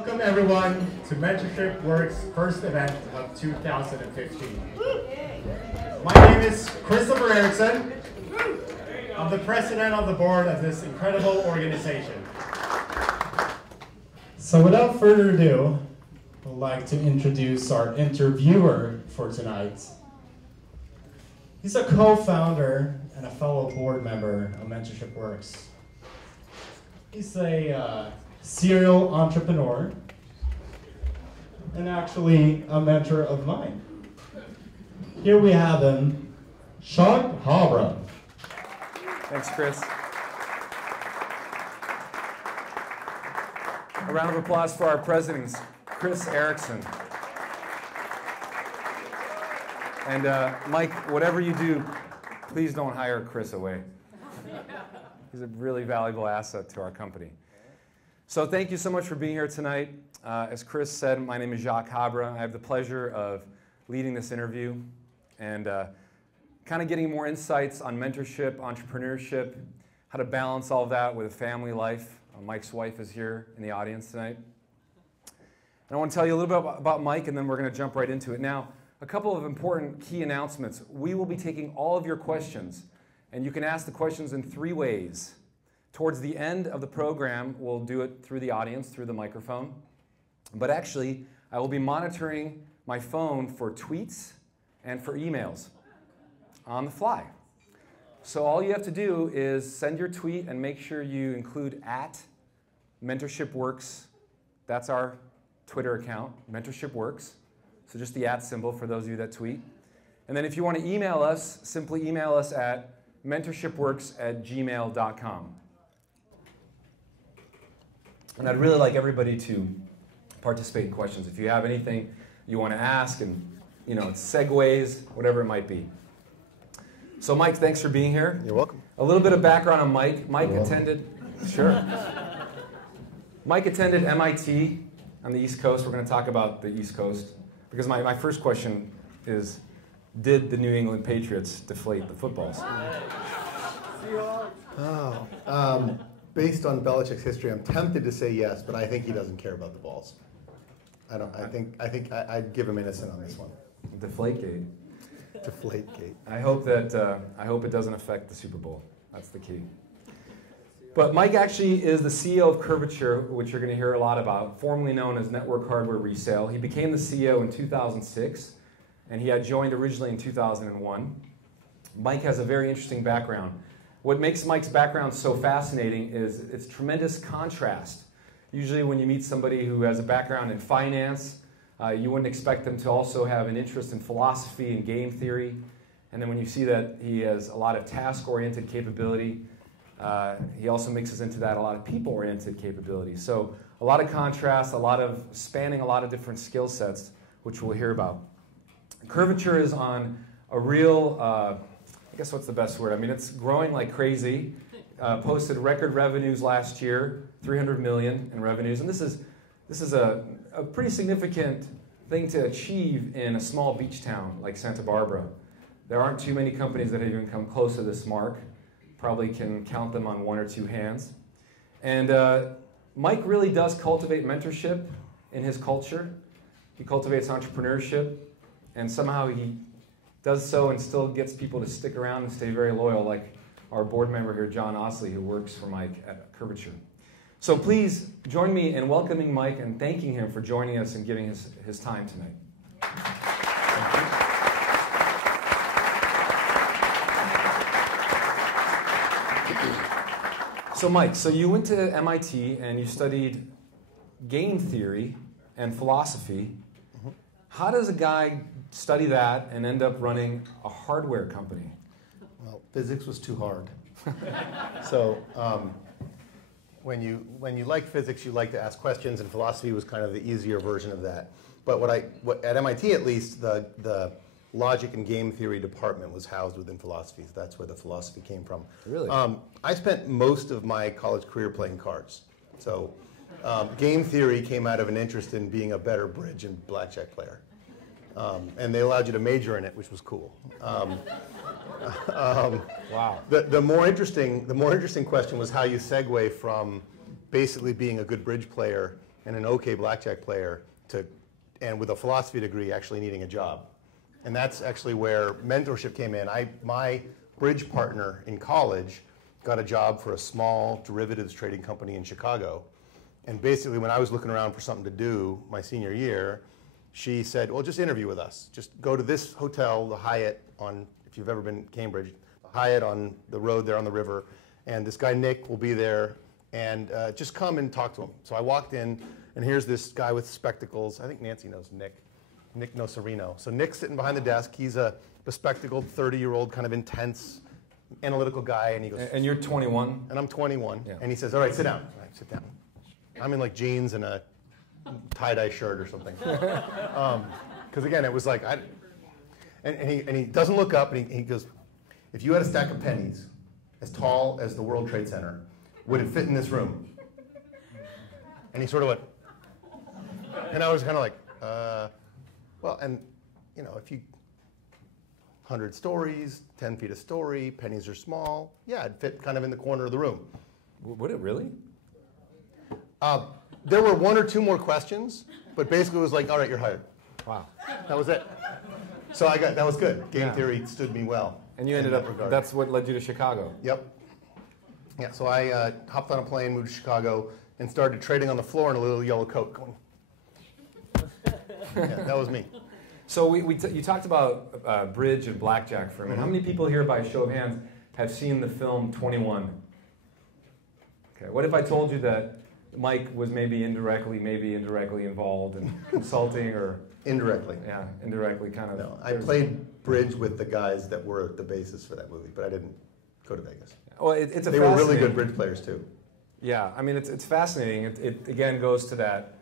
Welcome everyone to Mentorship Works' first event of 2015. My name is Christopher Erickson. I'm the president of the board of this incredible organization. So without further ado, I'd like to introduce our interviewer for tonight. He's a co-founder and a fellow board member of Mentorship Works. He's a serial entrepreneur and actually a mentor of mine. Here we have him, Abdul-Jabbar. Thanks, Chris. A round of applause for our president, Chris Erickson. And Mike, whatever you do, please don't hire Chris away. He's a really valuable asset to our company. So thank you so much for being here tonight. As Chris said, my name is Abdul-Jabbar. I have the pleasure of leading this interview and kind of getting more insights on mentorship, entrepreneurship, how to balance all of that with a family life. Mike's wife is here in the audience tonight. And I want to tell you a little bit about Mike, and then we're going to jump right into it. Now, a couple of important key announcements. We will be taking all of your questions, and you can ask the questions in 3 ways. Towards the end of the program, we'll do it through the audience, through the microphone. But actually, I will be monitoring my phone for tweets and for emails on the fly. So all you have to do is send your tweet and make sure you include @MentorshipWorks. That's our Twitter account, Mentorship Works. So just the @ symbol for those of you that tweet. And then if you want to email us, simply email us at mentorshipworks@gmail.com. And I'd really like everybody to participate in questions. If you have anything you want to ask, and it's segues, whatever it might be. So Mike, thanks for being here. You're welcome. A little bit of background on Mike. Mike attended MIT on the East Coast. We're going to talk about the East Coast. Because my first question is, did the New England Patriots deflate the footballs? Based on Belichick's history, I'm tempted to say yes, but I think he doesn't care about the balls. I think I'd give him innocent on this one. Deflategate. Deflategate. I hope it doesn't affect the Super Bowl. That's the key. But Mike actually is the CEO of Curvature, which you're going to hear a lot about, formerly known as Network Hardware Resale. He became the CEO in 2006, and he had joined originally in 2001. Mike has a very interesting background. What makes Mike's background so fascinating is its tremendous contrast. Usually when you meet somebody who has a background in finance, you wouldn't expect them to also have an interest in philosophy and game theory. And then when you see that he has a lot of task-oriented capability, he also mixes into that a lot of people-oriented capability. So a lot of contrast, spanning a lot of different skill sets, which we'll hear about. Curvature is on a real, I guess what's the best word? I mean, it's growing like crazy. Posted record revenues last year, 300 million in revenues. And this is a pretty significant thing to achieve in a small beach town like Santa Barbara. There aren't too many companies that have even come close to this mark. Probably can count them on 1 or 2 hands. And Mike really does cultivate mentorship in his culture. He cultivates entrepreneurship, and somehow he does so and still gets people to stick around and stay very loyal, like our board member here, John Osley, who works for Mike at Curvature. So please join me in welcoming Mike and thanking him for joining us and giving his time tonight. So Mike, you went to MIT and you studied game theory and philosophy. How does a guy study that and end up running a hardware company? Well, physics was too hard. So when you like physics, you like to ask questions, and philosophy was kind of the easier version of that. But at MIT at least, the logic and game theory department was housed within philosophy. So that's where the philosophy came from. Really? I spent most of my college career playing cards. So game theory came out of an interest in being a better bridge and blackjack player. And they allowed you to major in it, which was cool. Wow. The more interesting question was how you segue from basically being a good bridge player and an okay blackjack player and with a philosophy degree actually needing a job. And that's actually where mentorship came in. My bridge partner in college got a job for a small derivatives trading company in Chicago. And basically when I was looking around for something to do my senior year, she said, well, just interview with us. Just go to this hotel, the Hyatt if you've ever been to Cambridge, the Hyatt on the road there on the river, and this guy Nick will be there, and just come and talk to him. So I walked in, and here's this guy with spectacles. I think Nancy knows Nick Nocerino. So Nick's sitting behind the desk. He's a bespectacled 30-year-old kind of intense analytical guy, and he goes, And you're 21? And I'm 21, yeah. And he says, all right, sit down. All right, sit down. I'm in like jeans and a tie-dye shirt or something. Because again, it was like, and he doesn't look up, and he goes, if you had a stack of pennies as tall as the World Trade Center, would it fit in this room? And he sort of went, and I was kind of like, well, and you know, if you 100 stories, 10 feet a story, pennies are small, yeah, it'd fit kind of in the corner of the room. Would it really? There were one or two more questions, but basically it was like, all right, you're hired. Wow. That was it. So that was good. Game theory stood me well. And you ended up, that's what led you to Chicago. Yep. Yeah, so I hopped on a plane, moved to Chicago, and started trading on the floor in a little yellow coat going. Yeah, that was me. So you talked about bridge and blackjack for a minute. How many people here, by show of hands, have seen the film 21? Okay, what if I told you that Mike was maybe indirectly involved in consulting or... Indirectly. Yeah, indirectly kind of. No, I played bridge with the guys that were the basis for that movie, but I didn't go to Vegas. Well, it's a They were really good bridge players too. Yeah, I mean, it's fascinating. It again goes to that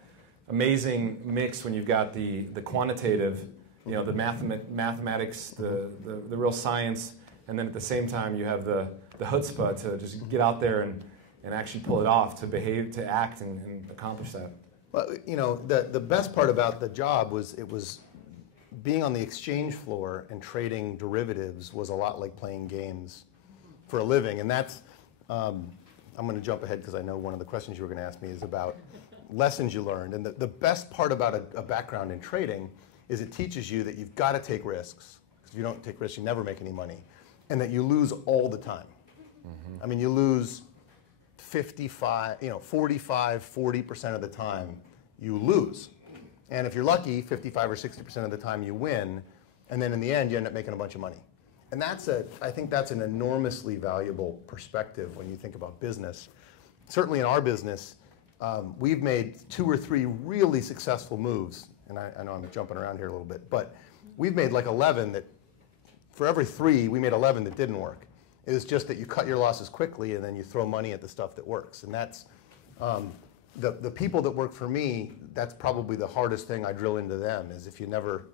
amazing mix when you've got the quantitative, you know, the mathematics, the real science, and then at the same time you have the chutzpah to just get out there and actually pull it off, to behave, to act, and accomplish that. Well, you know, the best part about the job was being on the exchange floor and trading derivatives was a lot like playing games for a living. And that's, I'm going to jump ahead because I know one of the questions you were going to ask me is about lessons you learned. And the best part about a background in trading is it teaches you that you've got to take risks. Because if you don't take risks, you never make any money. And that you lose all the time. Mm-hmm. I mean, you lose 45, 40% of the time you lose. And if you're lucky, 55 or 60% of the time you win, and then in the end you end up making a bunch of money. And I think that's an enormously valuable perspective when you think about business. Certainly in our business, we've made 2 or 3 really successful moves, and I know I'm jumping around here a little bit, but we've made like 11 that, for every 3, we made 11 that didn't work. It was just that you cut your losses quickly and then you throw money at the stuff that works. And that's, the people that work for me, that's probably the hardest thing I drill into them, is if you never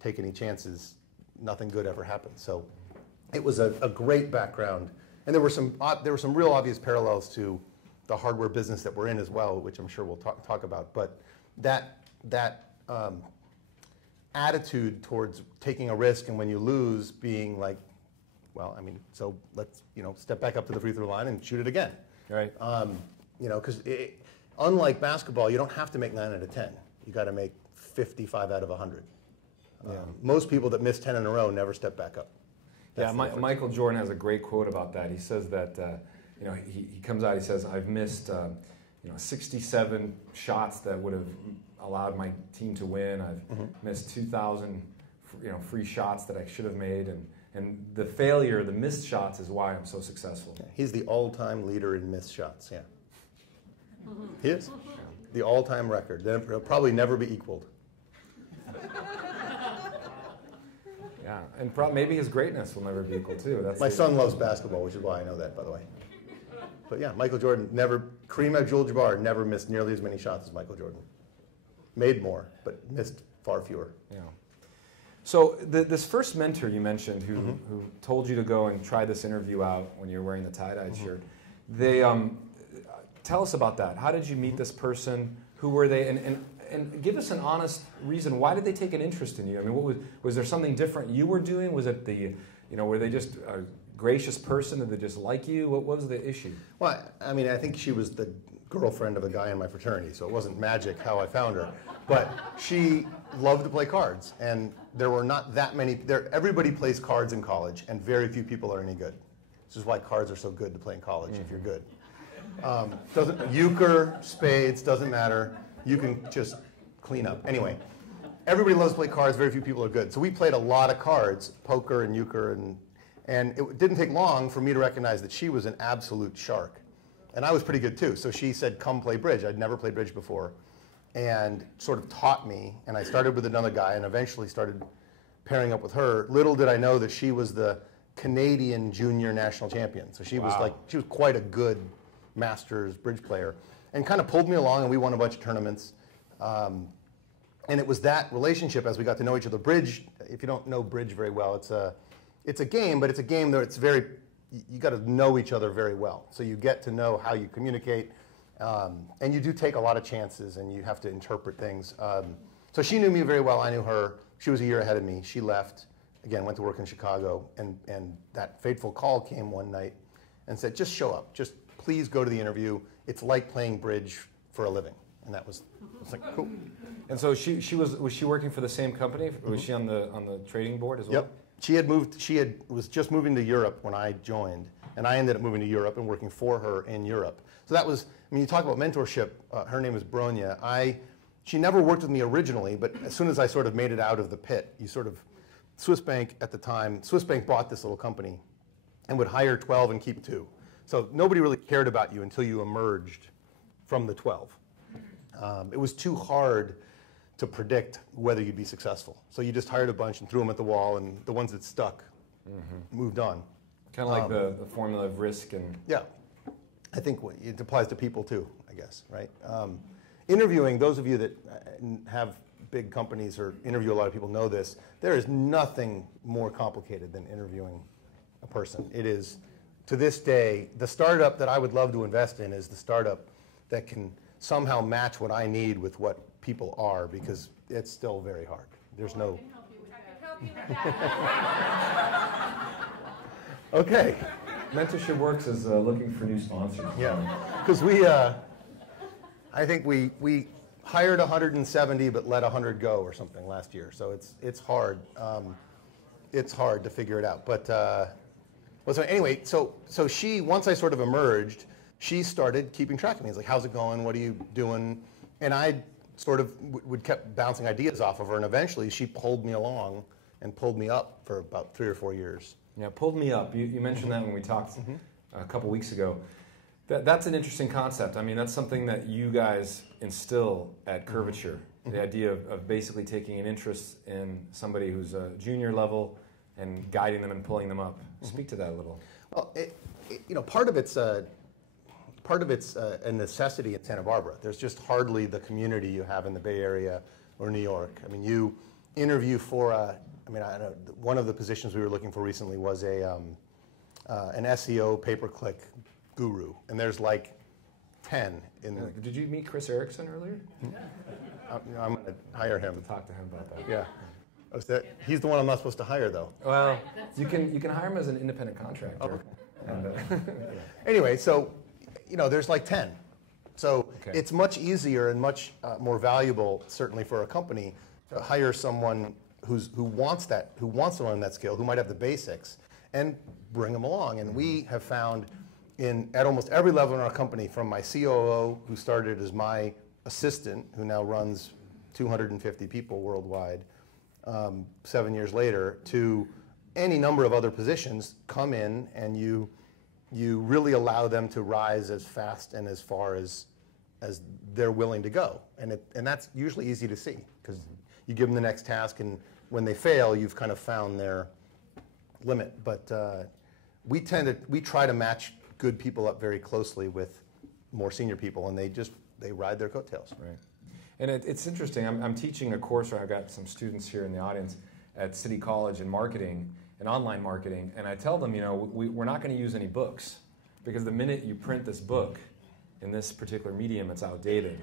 take any chances, nothing good ever happens. So it was a great background. And there were some real obvious parallels to the hardware business that we're in as well, which I'm sure we'll talk about. But that attitude towards taking a risk, and when you lose, being like, well, I mean, so let's step back up to the free throw line and shoot it again. Right. Because unlike basketball, you don't have to make 9 out of 10. You got to make 55 out of 100. Yeah. Most people that miss 10 in a row never step back up. That's Michael Jordan has a great quote about that. He says that he comes out. He says, "I've missed 67 shots that would have allowed my team to win. I've missed 2,000 free shots that I should have made, and the failure, the missed shots, is why I'm so successful." Yeah, he's the all-time leader in missed shots. Yeah, he is the all-time record. It'll probably never be equaled. Yeah, and maybe his greatness will never be equal too. My son loves basketball, which is why I know that, by the way. But yeah, Michael Jordan Kareem Abdul-Jabbar never missed nearly as many shots as Michael Jordan. Made more, but missed far fewer. Yeah. So this first mentor you mentioned, who told you to go and try this interview out when you were wearing the tie-dyed shirt, they tell us about that. How did you meet this person? Who were they? And give us an honest reason. Why did they take an interest in you? I mean, was there something different you were doing? Was it were they just a gracious person? Did they just like you? What was the issue? Well, I mean, I think she was the girlfriend of a guy in my fraternity, so it wasn't magic how I found her. But she loved to play cards, and there were not that many. Everybody plays cards in college, and very few people are any good. This is why cards are so good to play in college if you're good. Euchre, spades, doesn't matter. You can just clean up. Anyway, everybody loves to play cards, very few people are good. So we played a lot of cards, poker and euchre, and it didn't take long for me to recognize that she was an absolute shark. And I was pretty good too. So she said, come play bridge. I'd never played bridge before. And sort of taught me. And I started with another guy and eventually started pairing up with her. Little did I know that she was the Canadian junior national champion. So she was she was quite a good Masters bridge player. And kind of pulled me along, and we won a bunch of tournaments. And it was that relationship as we got to know each other. Bridge, if you don't know bridge very well, it's a game, but it's a game that it's very, you got to know each other very well. So you get to know how you communicate, and you do take a lot of chances, and you have to interpret things. So she knew me very well, I knew her. She was a year ahead of me. She left, again, went to work in Chicago, and that fateful call came one night and said, just show up, just please go to the interview. It's like playing bridge for a living. And that was like, cool. And so was she working for the same company? Was she on the trading board as well? Yep. Was just moving to Europe when I joined, and I ended up moving to Europe and working for her in Europe. So that was, I mean, you talk about mentorship, her name is Bronya. She never worked with me originally, but as soon as I sort of made it out of the pit, Swiss Bank at the time, Swiss Bank bought this little company and would hire 12 and keep 2. So nobody really cared about you until you emerged from the 12. It was too hard to predict whether you'd be successful. So you just hired a bunch and threw them at the wall, and the ones that stuck moved on. Kind of like the formula of risk and... Yeah. I think it applies to people too, I guess, right? Interviewing, those of you that have big companies or interview a lot of people know this, there is nothing more complicated than interviewing a person. It is, to this day, the startup that I would love to invest in is the startup that can somehow match what I need with what people are, because it's still very hard. There's no... Okay. Mentorship Works is looking for new sponsors. Yeah, because I think we hired 170 but let 100 go or something last year. So it's hard. It's hard to figure it out. But so anyway, so she, once I sort of emerged, she started keeping track of me. It's like, how's it going? What are you doing? And I sort of would kept bouncing ideas off of her, and eventually she pulled me along and pulled me up for about 3 or 4 years. Yeah, pulled me up. You mentioned that when we talked a couple weeks ago. That's an interesting concept. I mean, that's something that you guys instill at Curvature, the idea of basically taking an interest in somebody who's a junior level and guiding them and pulling them up. Speak to that a little. Well, part of it's a necessity at Santa Barbara. There's just hardly the community you have in the Bay Area or New York. I mean, you interview for one of the positions we were looking for recently was an SEO pay-per-click guru, and there's like 10 in. Did you meet Chris Erickson earlier? I'm going to hire him. Talk to him about that. Yeah. He's the one I'm not supposed to hire, though. Well, you can hire him as an independent contractor. Okay. And, anyway, so there's like 10. So it's much easier and much more valuable, certainly for a company, to hire someone who wants to learn that skill, who might have the basics, and bring them along. And we have found at almost every level in our company, from my COO, who started as my assistant, who now runs 250 people worldwide 7 years later, to any number of other positions, come in and you really allow them to rise as fast and as far as they're willing to go. And that's usually easy to see, because you give them the next task, and when they fail, you've kind of found their limit. But we try to match good people up very closely with more senior people, and they ride their coattails. Right. And it's interesting. I'm teaching a course where I've got some students here in the audience at City College in marketing and online marketing, and I tell them, we're not going to use any books, because the minute you print this book in this particular medium, it's outdated.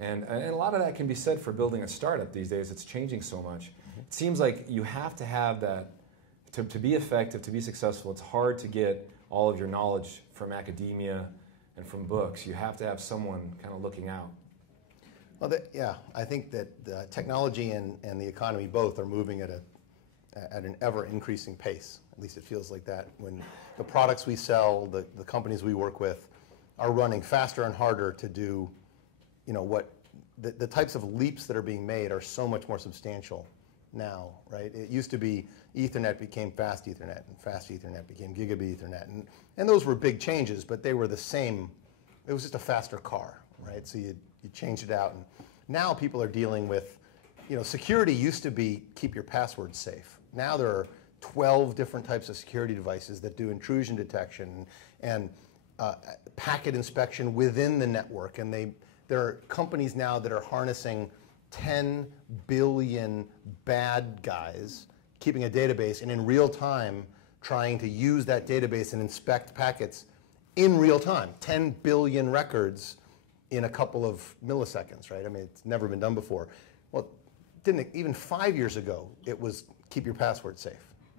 And a lot of that can be said for building a startup these days. It's changing so much. It seems like you have to have that to be effective, to be successful. It's hard to get all of your knowledge from academia and from books. You have to have someone kind of looking out. Well, yeah, I think that the technology and the economy both are moving at an ever increasing pace. At least it feels like that. When the products we sell, the companies we work with, are running faster and harder to do, what the types of leaps that are being made are so much more substantial now, right? It used to be Ethernet became fast Ethernet, and fast Ethernet became gigabit Ethernet, and those were big changes, but they were the same. It was just a faster car, right? So you changed it out, and now people are dealing with, security used to be keep your passwords safe. Now there are 12 different types of security devices that do intrusion detection and packet inspection within the network, and there are companies now that are harnessing 10 billion bad guys, keeping a database, and in real time trying to use that database and inspect packets in real time. 10 billion records in a couple of milliseconds, right? I mean, it's never been done before. Well, even 5 years ago, it was keep your password safe.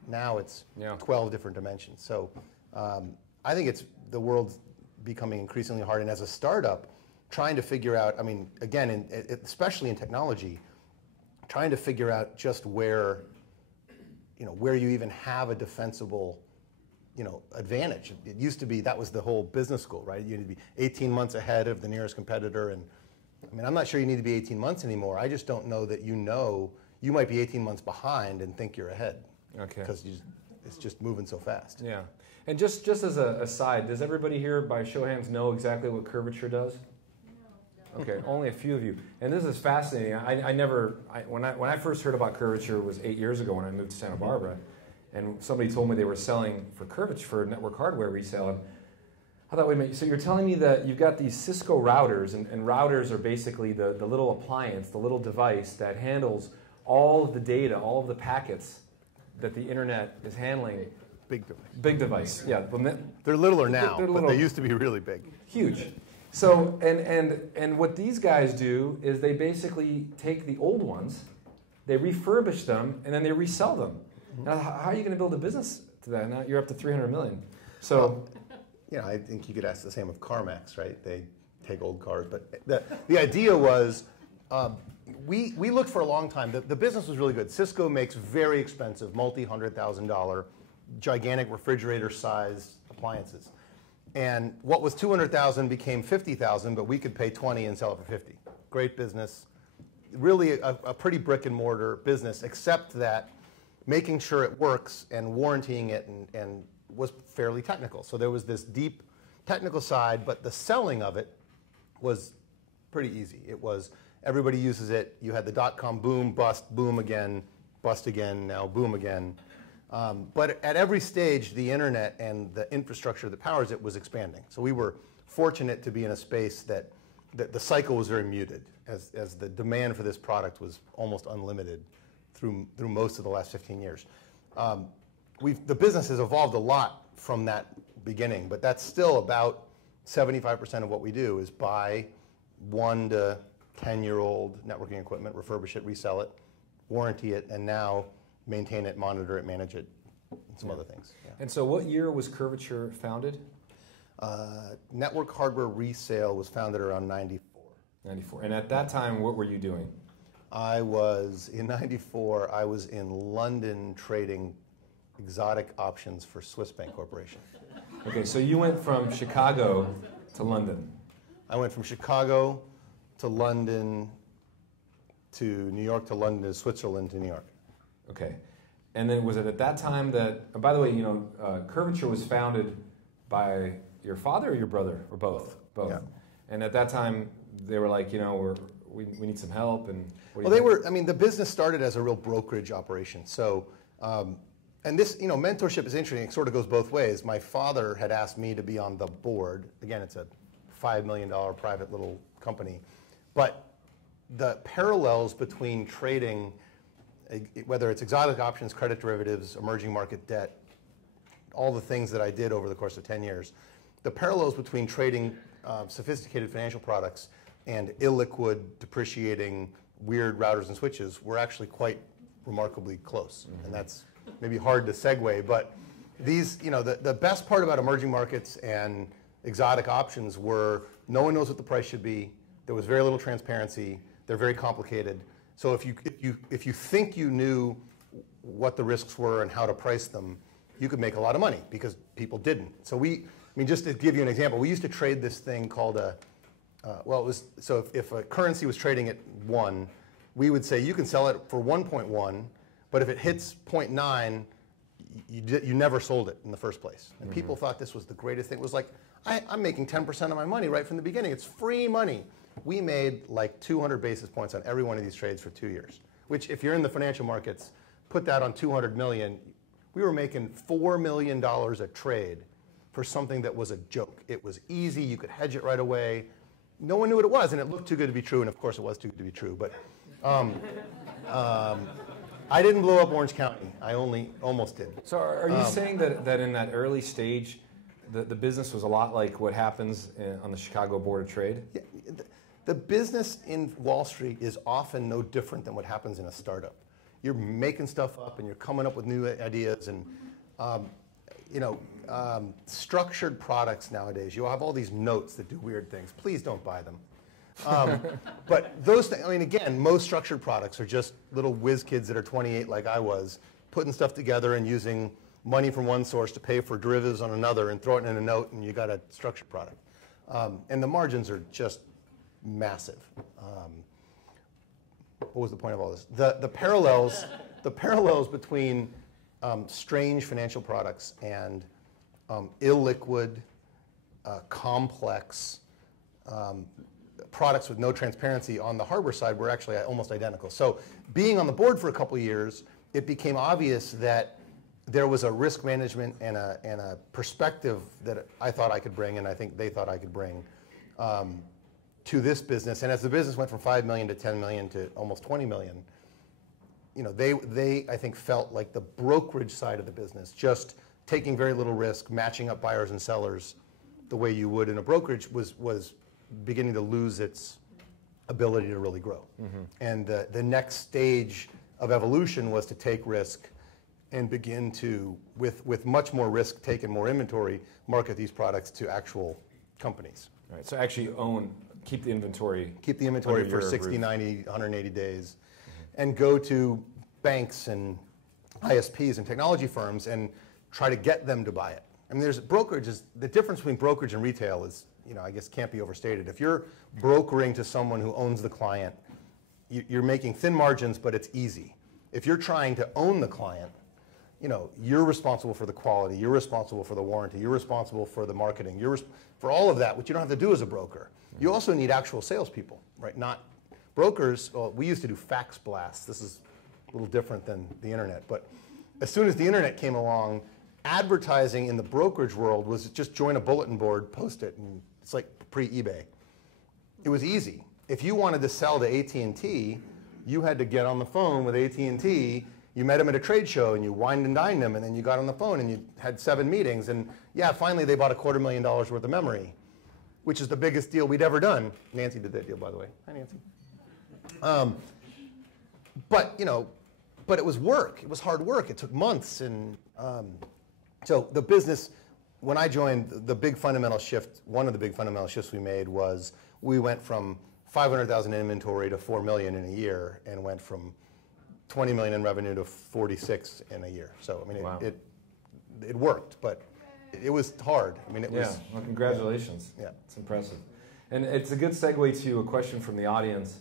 Now it's 12 different dimensions. So I think the world's becoming increasingly hard, and as a startup, trying to figure out, I mean, again, especially in technology, trying to figure out just where you even have a defensible, advantage. It used to be that was the whole business school, right? You need to be 18 months ahead of the nearest competitor, and I mean, I'm not sure you need to be 18 months anymore. I just don't know that you might be 18 months behind and think you're ahead. Okay. Because it's just moving so fast. Yeah. And just as a aside, does everybody here, by show of hands, know exactly what Curvature does? No. Okay, only a few of you. And this is fascinating. When I first heard about Curvature, it was 8 years ago when I moved to Santa Barbara, and somebody told me they were selling for Curvature, for network hardware resale. And I thought, wait a minute, so you're telling me that you've got these Cisco routers, and routers are basically the little appliance, the little device that handles all of the data, all of the packets that the internet is handling. Big device. Big device, yeah. They're littler now, but they used to be really big. Huge. So, and what these guys do is they basically take the old ones, they refurbish them, and then they resell them. Now, how are you going to build a business to that? Now you're up to 300 million. So, I think you could ask the same of CarMax, right? They take old cars, but the idea was we looked for a long time. The business was really good. Cisco makes very expensive, multi-$100,000, gigantic refrigerator-sized appliances. And what was $200,000 became $50,000, but we could pay $20 and sell it for $50. Great business. Really a pretty brick and mortar business, except that making sure it works and warrantying it and was fairly technical. So there was this deep technical side, but the selling of it was pretty easy. It was everybody uses it. You had the dot-com boom, bust, boom again, bust again, now boom again. But at every stage, the internet and the infrastructure that powers it was expanding. So we were fortunate to be in a space that the cycle was very muted, as the demand for this product was almost unlimited through most of the last 15 years. The business has evolved a lot from that beginning, but that's still about 75% of what we do is buy 1 to 10-year-old networking equipment, refurbish it, resell it, warranty it, and now maintain it, monitor it, manage it, and some other things. Yeah. And so what year was Curvature founded? Network hardware resale was founded around 94. 94. And at that time, what were you doing? In 94, I was in London trading exotic options for Swiss Bank Corporation. Okay, so you went from Chicago to London. I went from Chicago to London to New York to London to Switzerland to New York. Okay. And then was it at that time that, by the way, Curvature was founded by your father or your brother, or both? Both. Yeah. And at that time, they were like, we need some help. And the business started as a real brokerage operation. So, and this, mentorship is interesting. It sort of goes both ways. My father had asked me to be on the board. Again, it's a $5 million private little company. But the parallels between trading, whether it's exotic options, credit derivatives, emerging market debt, all the things that I did over the course of 10 years, the parallels between trading sophisticated financial products and illiquid, depreciating, weird routers and switches were actually quite remarkably close. Mm-hmm. And that's maybe hard to segue, but these, the best part about emerging markets and exotic options were no one knows what the price should be. There was very little transparency. They're very complicated. So if you think you knew what the risks were and how to price them, you could make a lot of money because people didn't. So just to give you an example, we used to trade this thing called if a currency was trading at 1, we would say you can sell it for 1.1, but if it hits 0.9, you never sold it in the first place. And people thought this was the greatest thing. It was like, I'm making 10% of my money right from the beginning. It's free money. We made like 200 basis points on every one of these trades for 2 years, which if you're in the financial markets, put that on 200 million, we were making $4 million a trade for something that was a joke. It was easy, you could hedge it right away. No one knew what it was, and it looked too good to be true, and of course it was too good to be true, but I didn't blow up Orange County. I only almost did. So are you saying that in that early stage, the business was a lot like what happens on the Chicago Board of Trade? Yeah, the business in Wall Street is often no different than what happens in a startup. You're making stuff up and you're coming up with new ideas and structured products nowadays. You have all these notes that do weird things. Please don't buy them. But those things, again, most structured products are just little whiz kids that are 28 like I was, putting stuff together and using money from one source to pay for derivatives on another and throw it in a note and you got a structured product. And the margins are just massive. What was the point of all this? The parallels between strange financial products and illiquid, complex products with no transparency on the hardware side were actually almost identical. So being on the board for a couple of years, it became obvious that there was a risk management and a perspective that I thought I could bring, and I think they thought I could bring to this business. And as the business went from 5 million to 10 million to almost 20 million, they I think felt like the brokerage side of the business, just taking very little risk, matching up buyers and sellers the way you would in a brokerage, was beginning to lose its ability to really grow. And the next stage of evolution was to take risk and begin to, with much more risk taken, more inventory, market these products to actual companies. Right. So actually keep the inventory. Keep the inventory for 60, 90, 180 days, and go to banks and ISPs and technology firms and try to get them to buy it. There's brokerages. The difference between brokerage and retail is, I guess can't be overstated. If you're brokering to someone who owns the client, you're making thin margins, but it's easy. If you're trying to own the client, you're responsible for the quality, you're responsible for the warranty, you're responsible for the marketing, for all of that, which you don't have to do as a broker. You also need actual salespeople, right? Not brokers. Well, we used to do fax blasts. This is a little different than the internet, but as soon as the internet came along, advertising in the brokerage world was just join a bulletin board, post it, and it's like pre-eBay. It was easy. If you wanted to sell to AT&T, you had to get on the phone with AT&T. You met them at a trade show and you wined and dined them, and then you got on the phone and you had 7 meetings, and yeah, finally they bought $250,000 worth of memory, which is the biggest deal we'd ever done. Nancy did that deal, by the way. Hi, Nancy. But it was work. It was hard work. It took months, and so the business, when I joined, the big fundamental shift, one of the big fundamental shifts we made was we went from 500,000 in inventory to 4 million in a year, and went from 20 million in revenue to 46 in a year. So wow. it worked, but it was hard. It was. Well, congratulations. Yeah, it's impressive, and it's a good segue to a question from the audience.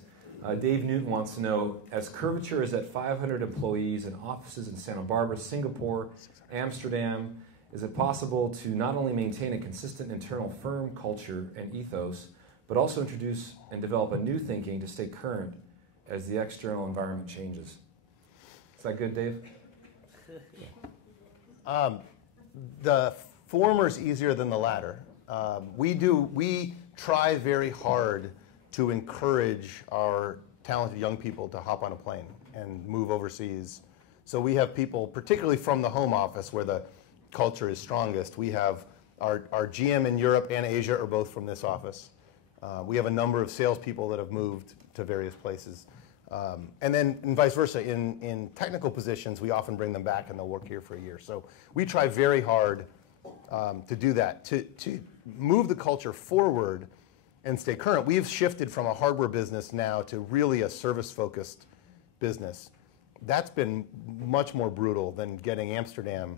Dave Newton wants to know, as Curvature is at 500 employees and offices in Santa Barbara, Singapore, Amsterdam, is it possible to not only maintain a consistent internal firm culture and ethos, but also introduce and develop a new thinking to stay current as the external environment changes? Is that good, Dave? The former is easier than the latter. We try very hard to encourage our talented young people to hop on a plane and move overseas. So we have people, particularly from the home office where the culture is strongest. We have our GM in Europe and Asia are both from this office. We have a number of salespeople that have moved to various places. And then vice versa, in technical positions, we often bring them back and they'll work here for a year. So we try very hard to do that, to move the culture forward and stay current. We've shifted from a hardware business now to really a service-focused business. That's been much more brutal than getting Amsterdam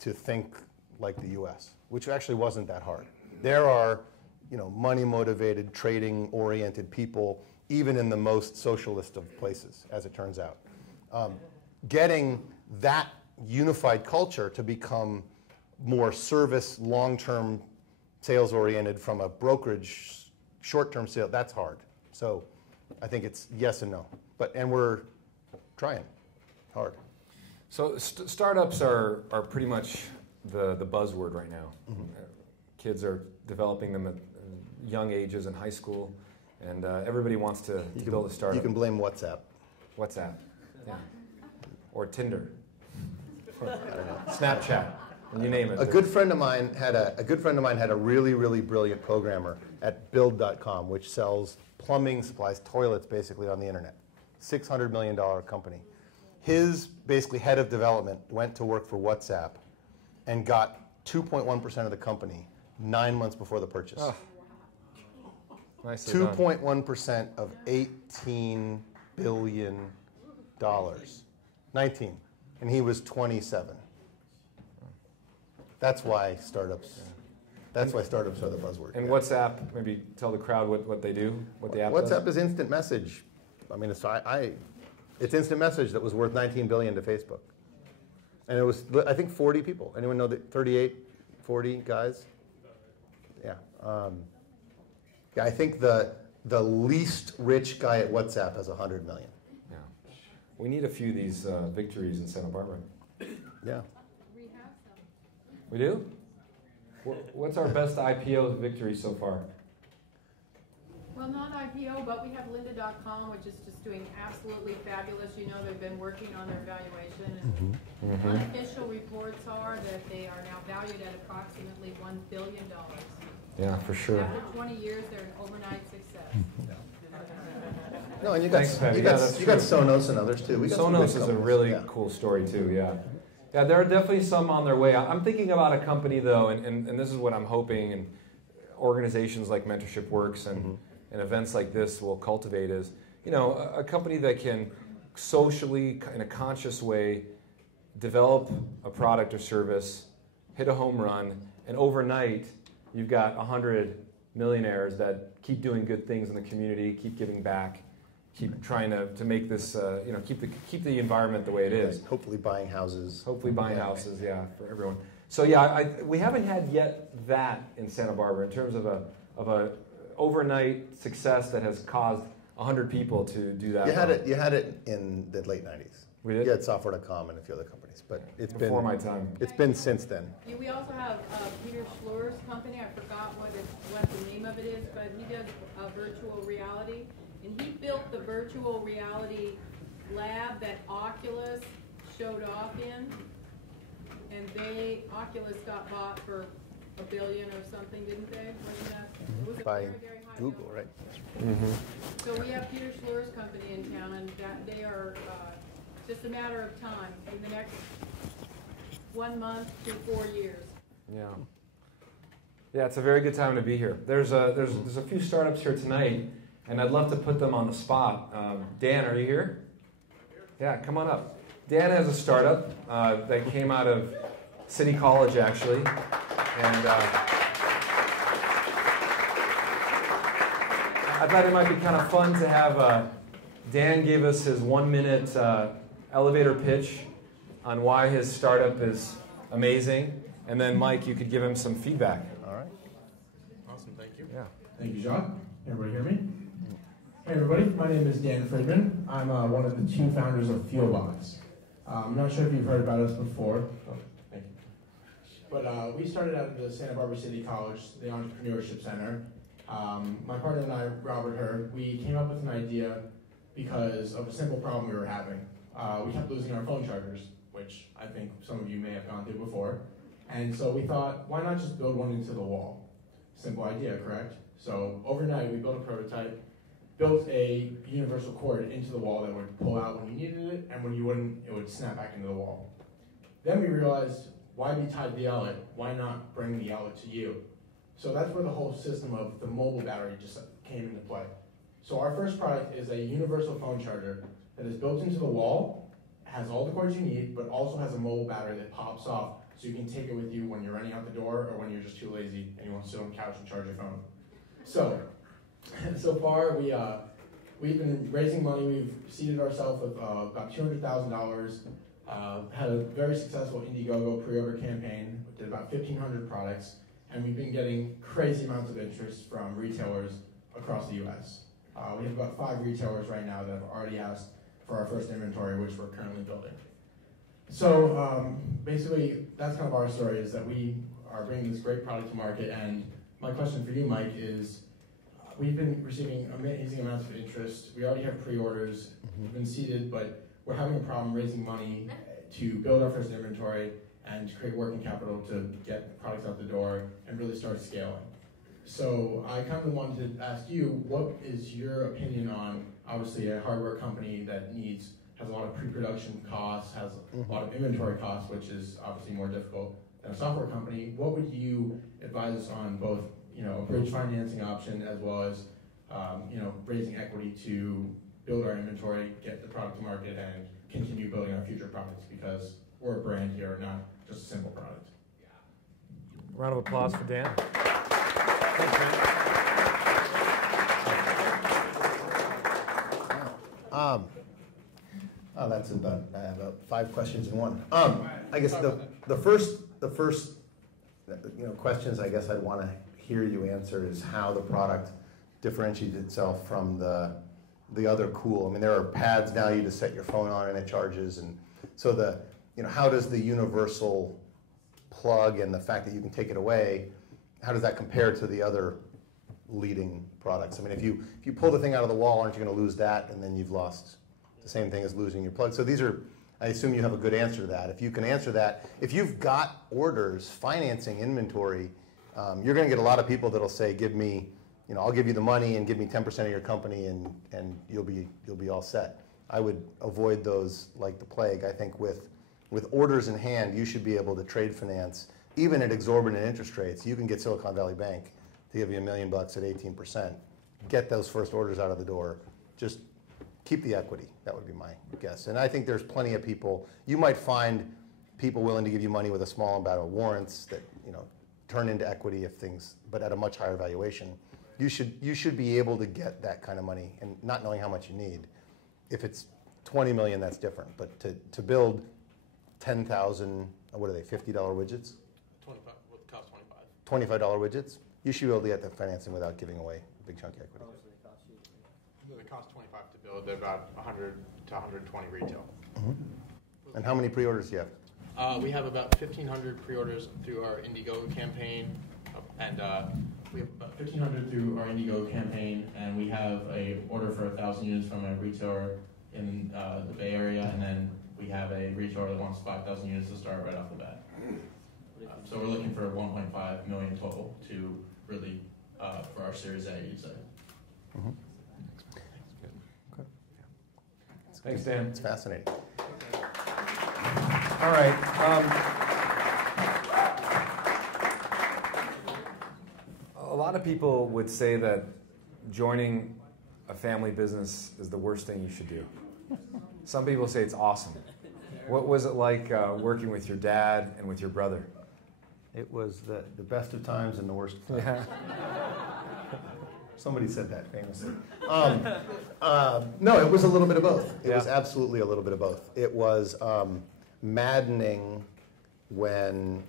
to think like the US, which actually wasn't that hard. There are, money-motivated, trading-oriented people, even in the most socialist of places, as it turns out. Getting that unified culture to become more service, long-term, sales-oriented from a brokerage, short-term sale, that's hard. So I think it's yes and no. And we're trying hard. So startups are pretty much the buzzword right now. Mm-hmm. Kids are developing them at young ages in high school, and everybody wants to build a startup. You can blame WhatsApp. WhatsApp, yeah. Or Tinder. Snapchat. You name it. A good friend of mine had a really, really brilliant programmer at Build.com, which sells plumbing supplies, toilets, basically on the internet. $600 million company. His basically head of development went to work for WhatsApp and got 2.1% of the company 9 months before the purchase. Oh. 2.1% of $18 billion. 19, and he was 27. That's why startups. That's why startups are the buzzword. And WhatsApp, maybe tell the crowd what they do, what the app does. WhatsApp is instant message. I mean, it's instant message that was worth 19 billion to Facebook, and it was I think 40 people. Anyone know that 38, 40 guys? Yeah. Yeah, I think the least rich guy at WhatsApp has 100 million. Yeah. We need a few of these victories in Santa Barbara. Yeah. We have some. We do? What's our best IPO victory so far? Well, not IPO, but we have lynda.com, which is just doing absolutely fabulous. They've been working on their valuation. And unofficial reports are that they are now valued at approximately $1 billion. Yeah, for sure. After 20 years, they're an overnight success. No, and you got Sonos and others too. Sonos is a really cool story too. Yeah, yeah. There are definitely some on their way. I'm thinking about a company though, and this is what I'm hoping, and organizations like Mentorship Works and events like this will cultivate is, a company that can socially, in a conscious way, develop a product or service, hit a home run, and overnight you've got 100 millionaires that keep doing good things in the community, keep giving back, keep trying to make this, keep the environment the way it is. Hopefully buying houses. Yeah, for everyone. So yeah, we haven't had yet that in Santa Barbara in terms of a overnight success that has caused 100 people to do that. You had it in the late 90s. We did? You had Software.com and a few other companies, but it's before my time. It's been since then. We also have Peter Schluer's company. I forgot what the name of it is, but he does virtual reality, and he built the virtual reality lab that Oculus showed off in, and Oculus got bought for $1 billion or something, didn't they? Wasn't that? It was by very, very high Google, number. right? So we have Peter Schluer's company in town, and that they are just a matter of time in the next 1 month to 4 years. Yeah. Yeah, it's a very good time to be here. There's a few startups here tonight, and I'd love to put them on the spot. Dan, are you here? Yeah, come on up. Dan has a startup that came out of City College, actually, and I thought it might be kind of fun to have Dan give us his 1-minute elevator pitch on why his startup is amazing, and then Mike, you could give him some feedback. All right. Awesome, thank you. Yeah. Thank you, John. Everybody hear me? Hey everybody, my name is Dan Friedman. I'm one of the 2 founders of Fuelbox. I'm not sure if you've heard about us before. Oh, thank you. But we started out at the Santa Barbara City College, the Entrepreneurship Center. My partner and I, Robert Hurd, we came up with an idea because of a simple problem we were having. We kept losing our phone chargers, which I think some of you may have gone through before. And so we thought, why not just build one into the wall? Simple idea, correct? So overnight, we built a prototype, built a universal cord into the wall that would pull out when you needed it, and when you wouldn't, it would snap back into the wall. Then we realized, why be tied to the outlet? Why not bring the outlet to you? So that's where the whole system of the mobile battery just came into play. So our first product is a universal phone charger that is built into the wall, has all the cords you need, but also has a mobile battery that pops off so you can take it with you when you're running out the door or when you're just too lazy and you want to sit on the couch and charge your phone. So far we've been raising money. We've seeded ourselves with about $200,000. Had a very successful Indiegogo pre-order campaign. We did about 1,500 products, and we've been getting crazy amounts of interest from retailers across the U.S. We have about 5 retailers right now that have already asked for our first inventory, which we're currently building. So basically, that's kind of our story, is that we are bringing this great product to market. And my question for you, Mike, is we've been receiving amazing amounts of interest. We already have pre-orders. We've been seeded, but we're having a problem raising money to build our first inventory and to create working capital to get products out the door and really start scaling. So I kind of wanted to ask you, what is your opinion on, obviously, a hardware company that has a lot of pre-production costs, has a lot of inventory costs, which is obviously more difficult than a software company. What would you advise us on, both a bridge financing option as well as raising equity to build our inventory, get the product to market, and continue building our future products, because we're a brand here, not just a simple product. Round of applause for Dan. Thanks, Dan. That's about 5 questions in one. I guess the first questions I guess I'd want to hear you answer is how the product differentiates itself from the other cool. I mean, there are pads now you just set your phone on and it charges, and so how does the universal plug and the fact that you can take it away, how does that compare to the other leading products? I mean, if you pull the thing out of the wall, aren't you going to lose that, and then you've lost the same thing as losing your plug? So these are, I assume you have a good answer to that. If you can answer that, if you've got orders, financing, inventory, you're going to get a lot of people that'll say, give me, I'll give you the money and give me 10% of your company, and you'll be all set. I would avoid those like the plague. I think with orders in hand, you should be able to trade finance, even at exorbitant interest rates. You can get Silicon Valley Bank to give you $1 million at 18%. Get those first orders out of the door. Just keep the equity. That would be my guess. And I think there's plenty of people. You might find people willing to give you money with a small amount of warrants that turn into equity if things, but at a much higher valuation. You should be able to get that kind of money, and not knowing how much you need. If it's 20 million, that's different. But to build 10,000, what are they, $50 widgets? 25, would cost 25. $25 widgets, you should be able to get the financing without giving away a big chunk of equity. They cost 25 to build. They're about 100 to 120 retail. And how many pre-orders do you have? We have about 1,500 pre-orders through our Indiegogo campaign, and we have about 1,500 through our Indiegogo campaign, and we have a order for 1,000 units from a retailer in the Bay Area, and then we have a retailer that wants 5,000 units to start right off the bat. So we're looking for 1.5 million total to really for our Series A, you'd say. Okay. Thanks, Dan. It's fascinating. All right. A lot of people would say that joining a family business is the worst thing you should do. Some people say it's awesome. What was it like working with your dad and with your brother? It was the best of times and the worst of times. Yeah. Somebody said that famously. No, it was a little bit of both. It was absolutely a little bit of both. It was maddening when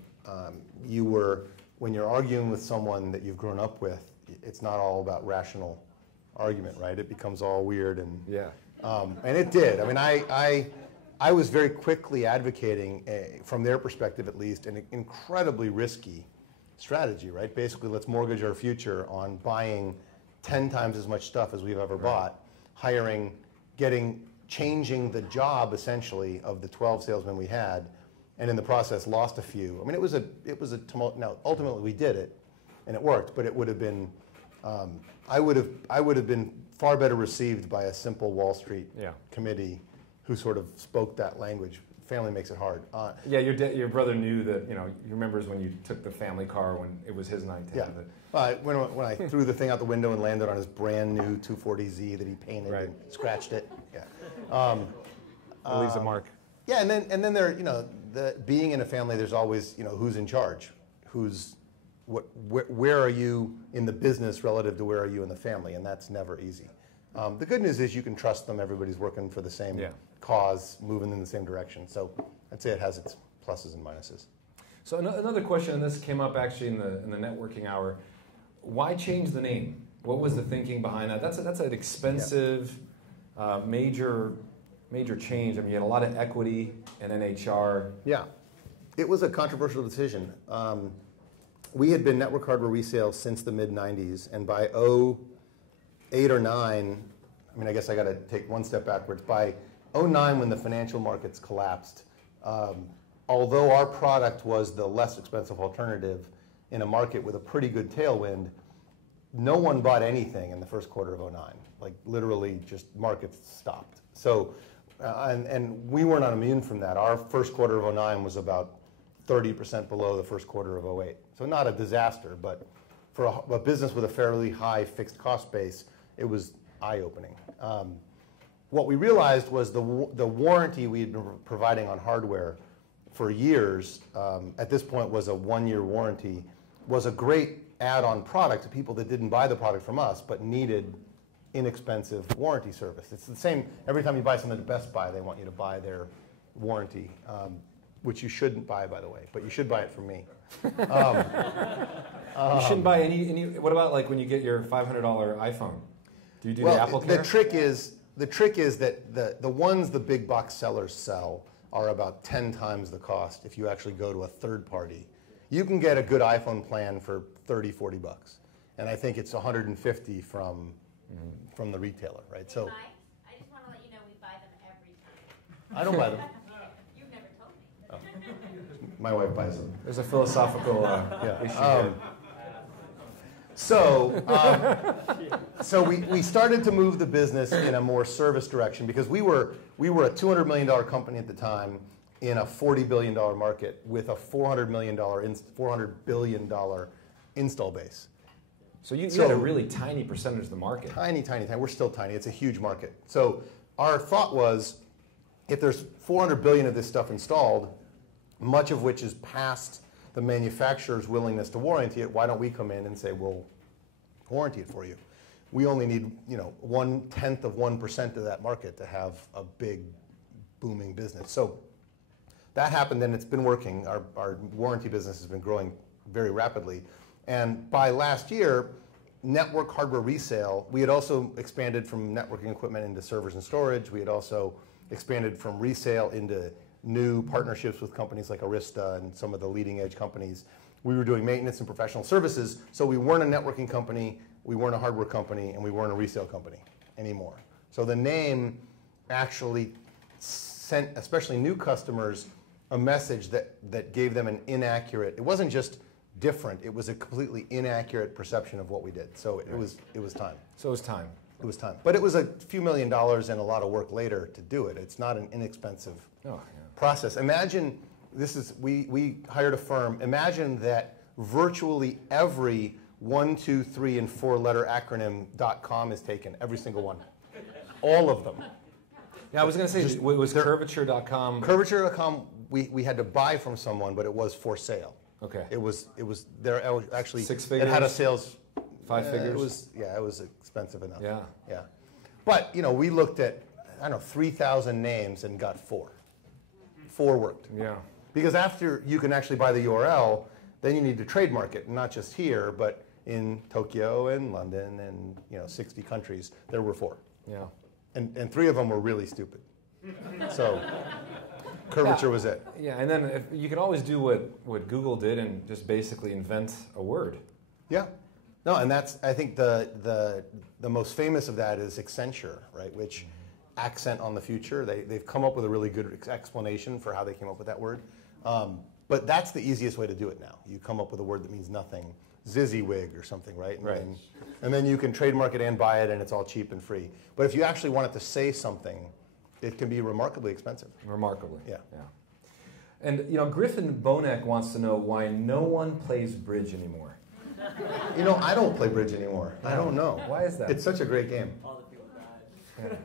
when you're arguing with someone that you've grown up with. It's not all about rational argument, right? It becomes all weird and and it did. I mean, I was very quickly advocating, from their perspective at least, an incredibly risky strategy, right? Basically, let's mortgage our future on buying 10 times as much stuff as we've ever bought, changing the job essentially of the 12 salesmen we had, and in the process lost a few. I mean, it was a tumult. Now, ultimately we did it, and it worked, but it would have been, I would have been far better received by a simple Wall Street committee who sort of spoke that language family makes it hard. Yeah, your brother knew that, he remembers when you took the family car when it was his night to have it. When I threw the thing out the window and landed on his brand new 240Z that he painted and scratched it. Yeah. It leaves a mark. Yeah, and then there, being in a family, there's always, who's in charge, where are you in the business relative to where are you in the family, and that's never easy. The good news is you can trust them. Everybody's working for the same cause, moving in the same direction. So I'd say it has its pluses and minuses. So another question, and this came up actually in the networking hour. Why change the name? What was the thinking behind that? That's an expensive, major change. I mean, you had a lot of equity in NHR. Yeah, it was a controversial decision. We had been network hardware resale since the mid-90s, and by 2008 or 9, I guess I got to take one step backwards. By 2009, when the financial markets collapsed, although our product was the less expensive alternative in a market with a pretty good tailwind, no one bought anything in the first quarter of 2009. Like literally, just markets stopped. So, and we were not immune from that. Our first quarter of 2009 was about 30% below the first quarter of 2008. So not a disaster, but for a business with a fairly high fixed cost base, it was eye-opening. What we realized was the warranty we had been providing on hardware for years, at this point was a 1-year warranty, was a great add-on product to people that didn't buy the product from us but needed inexpensive warranty service. It's the same, every time you buy something at Best Buy, they want you to buy their warranty, which you shouldn't buy, by the way, but you should buy it from me. You shouldn't buy any, what about like when you get your $500 iPhone? Do you do the Apple Care? The trick is that the ones the big box sellers sell are about 10 times the cost if you actually go to a third party. You can get a good iPhone plan for 30, 40 bucks. And I think it's 150 from the retailer, right? So I just want to let you know we buy them every time. I don't buy them. You've never told me. Oh. My wife buys them. There's a philosophical issue here. So we started to move the business in a more service direction because we were a $200 million company at the time in a $40 billion market with a $400 billion install base. So you had a really tiny percentage of the market. Tiny. We're still tiny. It's a huge market. So our thought was, if there's 400 billion of this stuff installed, much of which is past the manufacturer's willingness to warranty it, why don't we come in and say, we'll warranty it for you? We only need 1/10 of 1% of that market to have a big booming business. So that happened, and it's been working. Our warranty business has been growing very rapidly. And by last year, network hardware resale, we had also expanded from networking equipment into servers and storage. We had also expanded from resale into new partnerships with companies like Arista and some of the leading edge companies. We were doing maintenance and professional services, so we weren't a networking company, we weren't a hardware company, and we weren't a resale company anymore. So the name actually sent, especially new customers, a message that gave them an inaccurate, it wasn't just different, it was a completely inaccurate perception of what we did. So it was time. So it was time. It was time. But it was a few $1 million and a lot of work later to do it. It's not an inexpensive process. Imagine, we hired a firm, imagine that virtually every 1, 2, 3, and 4-letter acronym .com is taken, every single one. All of them. Yeah, I was going to say, was Curvature.com? Curvature.com, we had to buy from someone, but it was for sale. Okay. It was there actually 6 figures? It had a sales 5 figures? It was expensive enough. Yeah. But we looked at 3,000 names and got 4. 4 worked. Yeah. Because after you can actually buy the URL, then you need to trademark it, not just here, but in Tokyo and London and 60 countries. There were 4. Yeah. And 3 of them were really stupid. So Curvature was it. Yeah, and then you could always do what Google did and just basically invent a word. Yeah. No, and that's, I think the most famous of that is Accenture, right? Which accent on the future. They've come up with a really good explanation for how they came up with that word. But that's the easiest way to do it now. You come up with a word that means nothing. Zizzywig or something, right? And then you can trademark it and buy it, and it's all cheap and free. But if you actually want it to say something, it can be remarkably expensive. Remarkably. Yeah. And Griffin Bonek wants to know why no one plays bridge anymore. I don't play bridge anymore. I don't know. Why is that? It's such a great game. All the people died.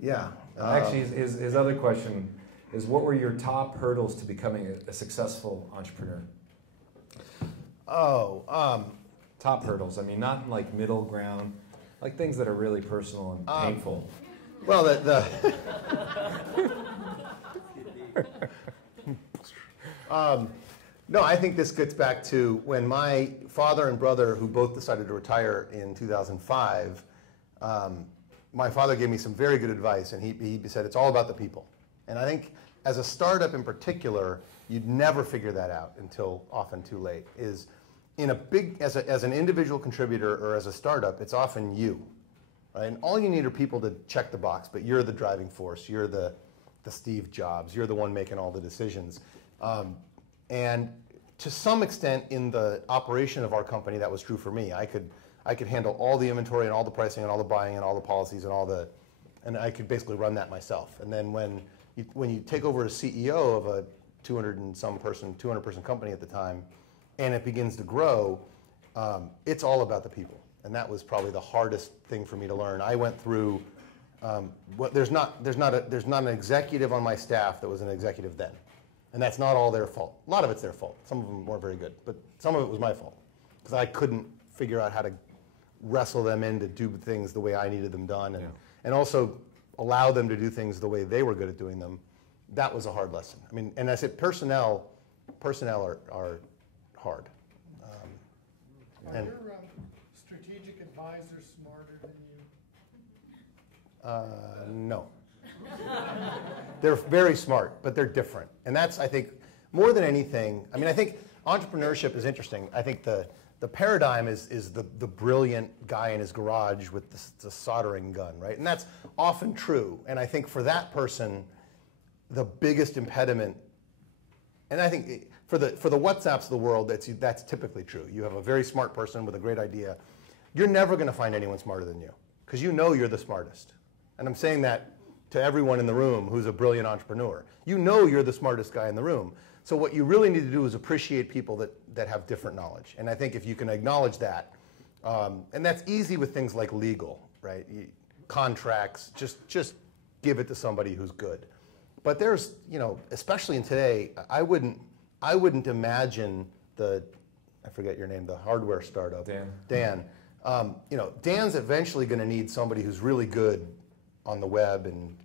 Yeah. Actually, his other question is, what were your top hurdles to becoming a successful entrepreneur? Top hurdles. I mean, not like middle ground, like things that are really personal and painful. Well, no, I think this gets back to when my father and brother, who both decided to retire in 2005, my father gave me some very good advice, and he said it's all about the people. And I think as a startup in particular, you'd never figure that out until often too late. Is in a big, as an individual contributor or as a startup, it's often you, right? And all you need are people to check the box, but you're the driving force. You're the Steve Jobs. You're the one making all the decisions. And to some extent, in the operation of our company, that was true for me. I could handle all the inventory and all the pricing and all the buying and all the policies and I could basically run that myself. And then when you take over as CEO of a 200 person company at the time, and it begins to grow, it's all about the people. And that was probably the hardest thing for me to learn. I went through, there's not an executive on my staff that was an executive then. And that's not all their fault. A lot of it's their fault. Some of them weren't very good, but some of it was my fault. Because I couldn't figure out how to wrestle them in to do things the way I needed them done, and also allow them to do things the way they were good at doing them. That was a hard lesson. I mean, and I said personnel are hard. Are your strategic advisors smarter than you? No. They're very smart, but they're different. And that's, I think, more than anything, I mean, I think entrepreneurship is interesting. I think the paradigm is the brilliant guy in his garage with the soldering gun, right? And that's often true. And I think for that person, the biggest impediment, and I think for the WhatsApps of the world, that's typically true. You have a very smart person with a great idea. You're never going to find anyone smarter than you, because you know you're the smartest. And I'm saying that to everyone in the room who's a brilliant entrepreneur. You know you're the smartest guy in the room. So what you really need to do is appreciate people that have different knowledge. And I think if you can acknowledge that, and that's easy with things like legal, right? Contracts, just give it to somebody who's good. But there's, especially in today, I wouldn't imagine I forget your name, the hardware startup. Dan. Dan's eventually going to need somebody who's really good on the web, and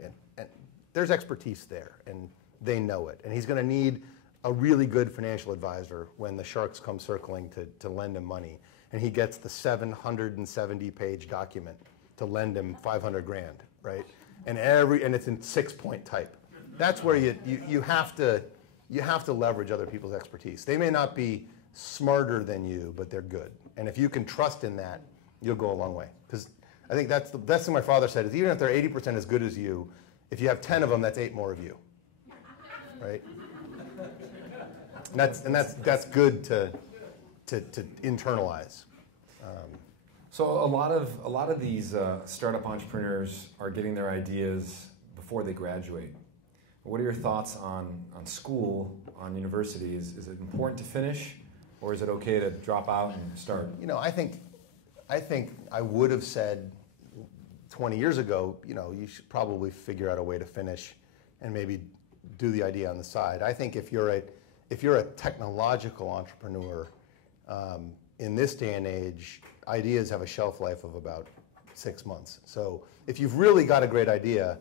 there's expertise there, and they know it. And he's going to need a really good financial advisor when the sharks come circling to lend him money, and he gets the 770-page document to lend him 500 grand, right? And it's in 6-point type. That's where you have to leverage other people's expertise. They may not be smarter than you, but they're good. And if you can trust in that, you'll go a long way. Because I think that's the best thing my father said is, even if they're 80% as good as you, if you have 10 of them, that's 8 more of you, right? And that's good to internalize. So a lot of these startup entrepreneurs are getting their ideas before they graduate. What are your thoughts on school, on university? Is it important to finish, or is it okay to drop out and start? I think I would have said 20 years ago, you should probably figure out a way to finish and maybe do the idea on the side. I think if you're a technological entrepreneur, in this day and age, ideas have a shelf life of about 6 months. So if you've really got a great idea,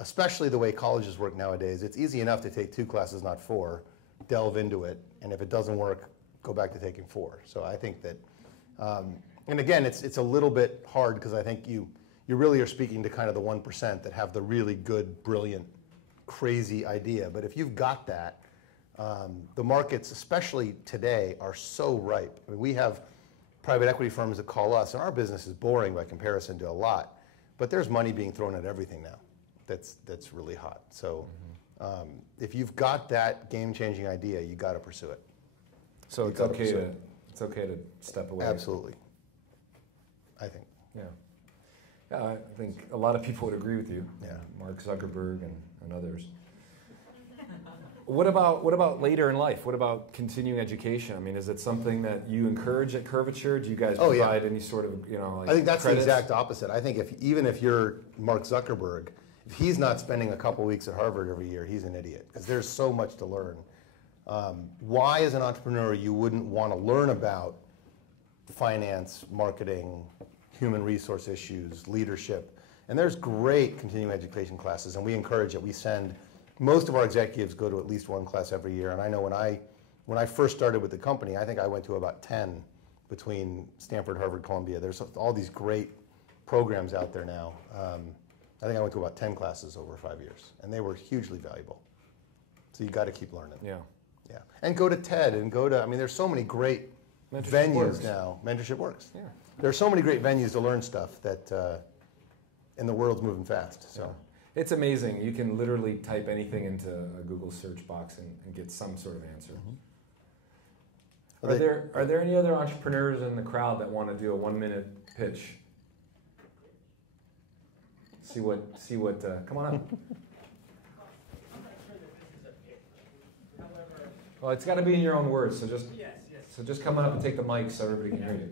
especially the way colleges work nowadays, it's easy enough to take 2 classes, not 4, delve into it, and if it doesn't work, go back to taking 4. So I think that, and again, it's a little bit hard because I think you really are speaking to kind of the 1% that have the really good, brilliant, crazy idea. But if you've got that, the markets, especially today, are so ripe. I mean, we have private equity firms that call us, and our business is boring by comparison to a lot, but there's money being thrown at everything now that's really hot. So if you've got that game-changing idea, you got to pursue it. So it's okay to step away. Absolutely, I think. Yeah. I think a lot of people would agree with you. Yeah. Mark Zuckerberg and others. What about later in life? What about continuing education? I mean, is it something that you encourage at Curvature? Do you guys provide any sort of, like I think that's credits? the exact opposite. I think even if you're Mark Zuckerberg, if he's not spending a couple weeks at Harvard every year, he's an idiot, because there's so much to learn. Why, as an entrepreneur, you wouldn't want to learn about finance, marketing, human resource issues, leadership. And there's great continuing education classes, and we encourage it. We send, most of our executives go to at least one class every year. And I know when I first started with the company, I think I went to about 10 between Stanford, Harvard, Columbia. There's all these great programs out there now. I think I went to about 10 classes over 5 years, and they were hugely valuable. So you got to keep learning. Yeah. Yeah. And go to TED and there's so many great venues now. Mentorship works. Yeah. There's so many great venues to learn stuff that, and the world's moving fast. So. Yeah. It's amazing. You can literally type anything into a Google search box and get some sort of answer. Mm-hmm. Are there any other entrepreneurs in the crowd that want to do a 1-minute pitch? See what. Come on up. Well, it's got to be in your own words, so just come on up and take the mic so everybody can hear you.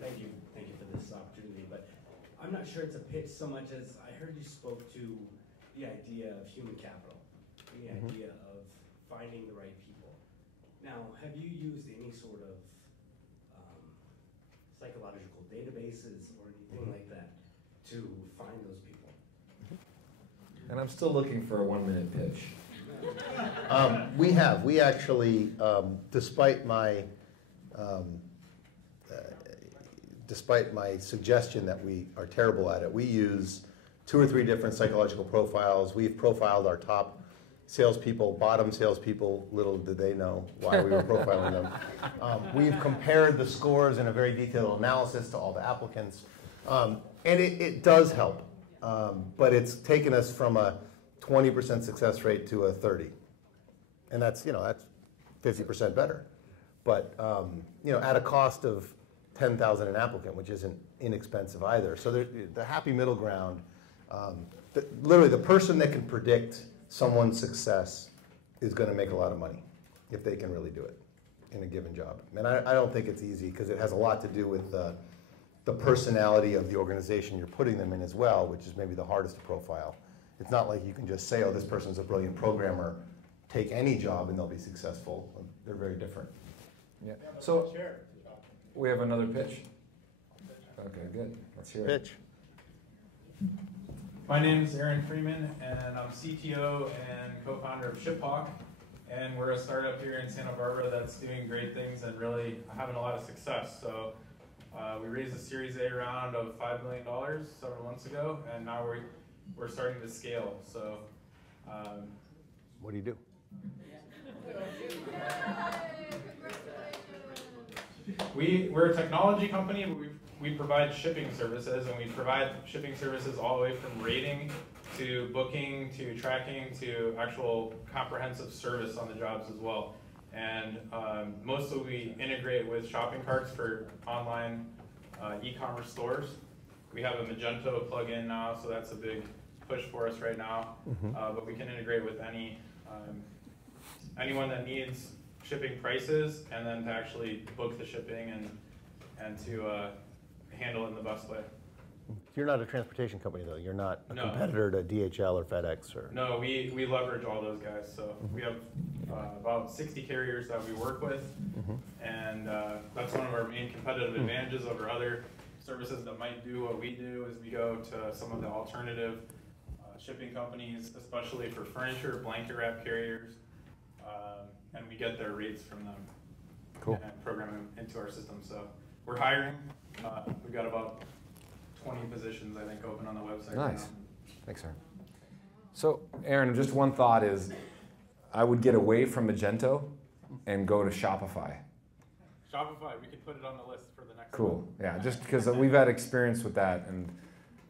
Thank you for this opportunity. But I'm not sure it's a pitch so much as I heard you spoke to the idea of human capital, the idea of finding the right people. Now, have you used any sort of psychological databases or anything like that to find those people? And I'm still looking for a 1-minute pitch. We actually, despite my suggestion that we are terrible at it, we use 2 or 3 different psychological profiles. We've profiled our top salespeople, bottom salespeople. Little did they know why we were profiling them. We've compared the scores in a very detailed analysis to all the applicants, and it does help. But it's taken us from a 20% success rate to a 30%. And that's 50% better. But, at a cost of $10,000 an applicant, which isn't inexpensive either. So the happy middle ground, literally the person that can predict someone's success is going to make a lot of money if they can really do it in a given job. And I don't think it's easy, because it has a lot to do with the personality of the organization you're putting them in as well, which is maybe the hardest to profile. It's not like you can just say, oh, this person's a brilliant programmer, take any job and they'll be successful. They're very different. Yeah. So we have another pitch. Okay, good. Let's hear it. Pitch. My name is Aaron Freeman, and I'm CTO and co-founder of ShipHawk. And we're a startup here in Santa Barbara that's doing great things and really having a lot of success. So we raised a Series A round of $5 million several months ago, and now we're starting to scale. So, what do you do? We're a technology company. We provide shipping services, and we provide shipping services all the way from rating to booking to tracking to actual comprehensive service on the jobs as well. And mostly we integrate with shopping carts for online e-commerce stores. We have a Magento plugin now, so that's a big push for us right now. But we can integrate with anyone that needs shipping prices, and then to actually book the shipping and to handle it in the best way. You're not a transportation company, though. You're not a competitor to DHL or FedEx or. No, we leverage all those guys. So we have about 60 carriers that we work with, and that's one of our main competitive advantages over other services that might do what we do. Is we go to some of the alternative shipping companies, especially for furniture, blanket wrap carriers, and we get their rates from them. Cool. And program them into our system. So we're hiring. We've got about 20 positions, I think, open on the website. Nice. Right now. Thanks, Aaron. So, Aaron, just one thought is, I would get away from Magento and go to Shopify. Shopify, we could put it on the list for the next Cool. one. Yeah, just because we've had experience with that, and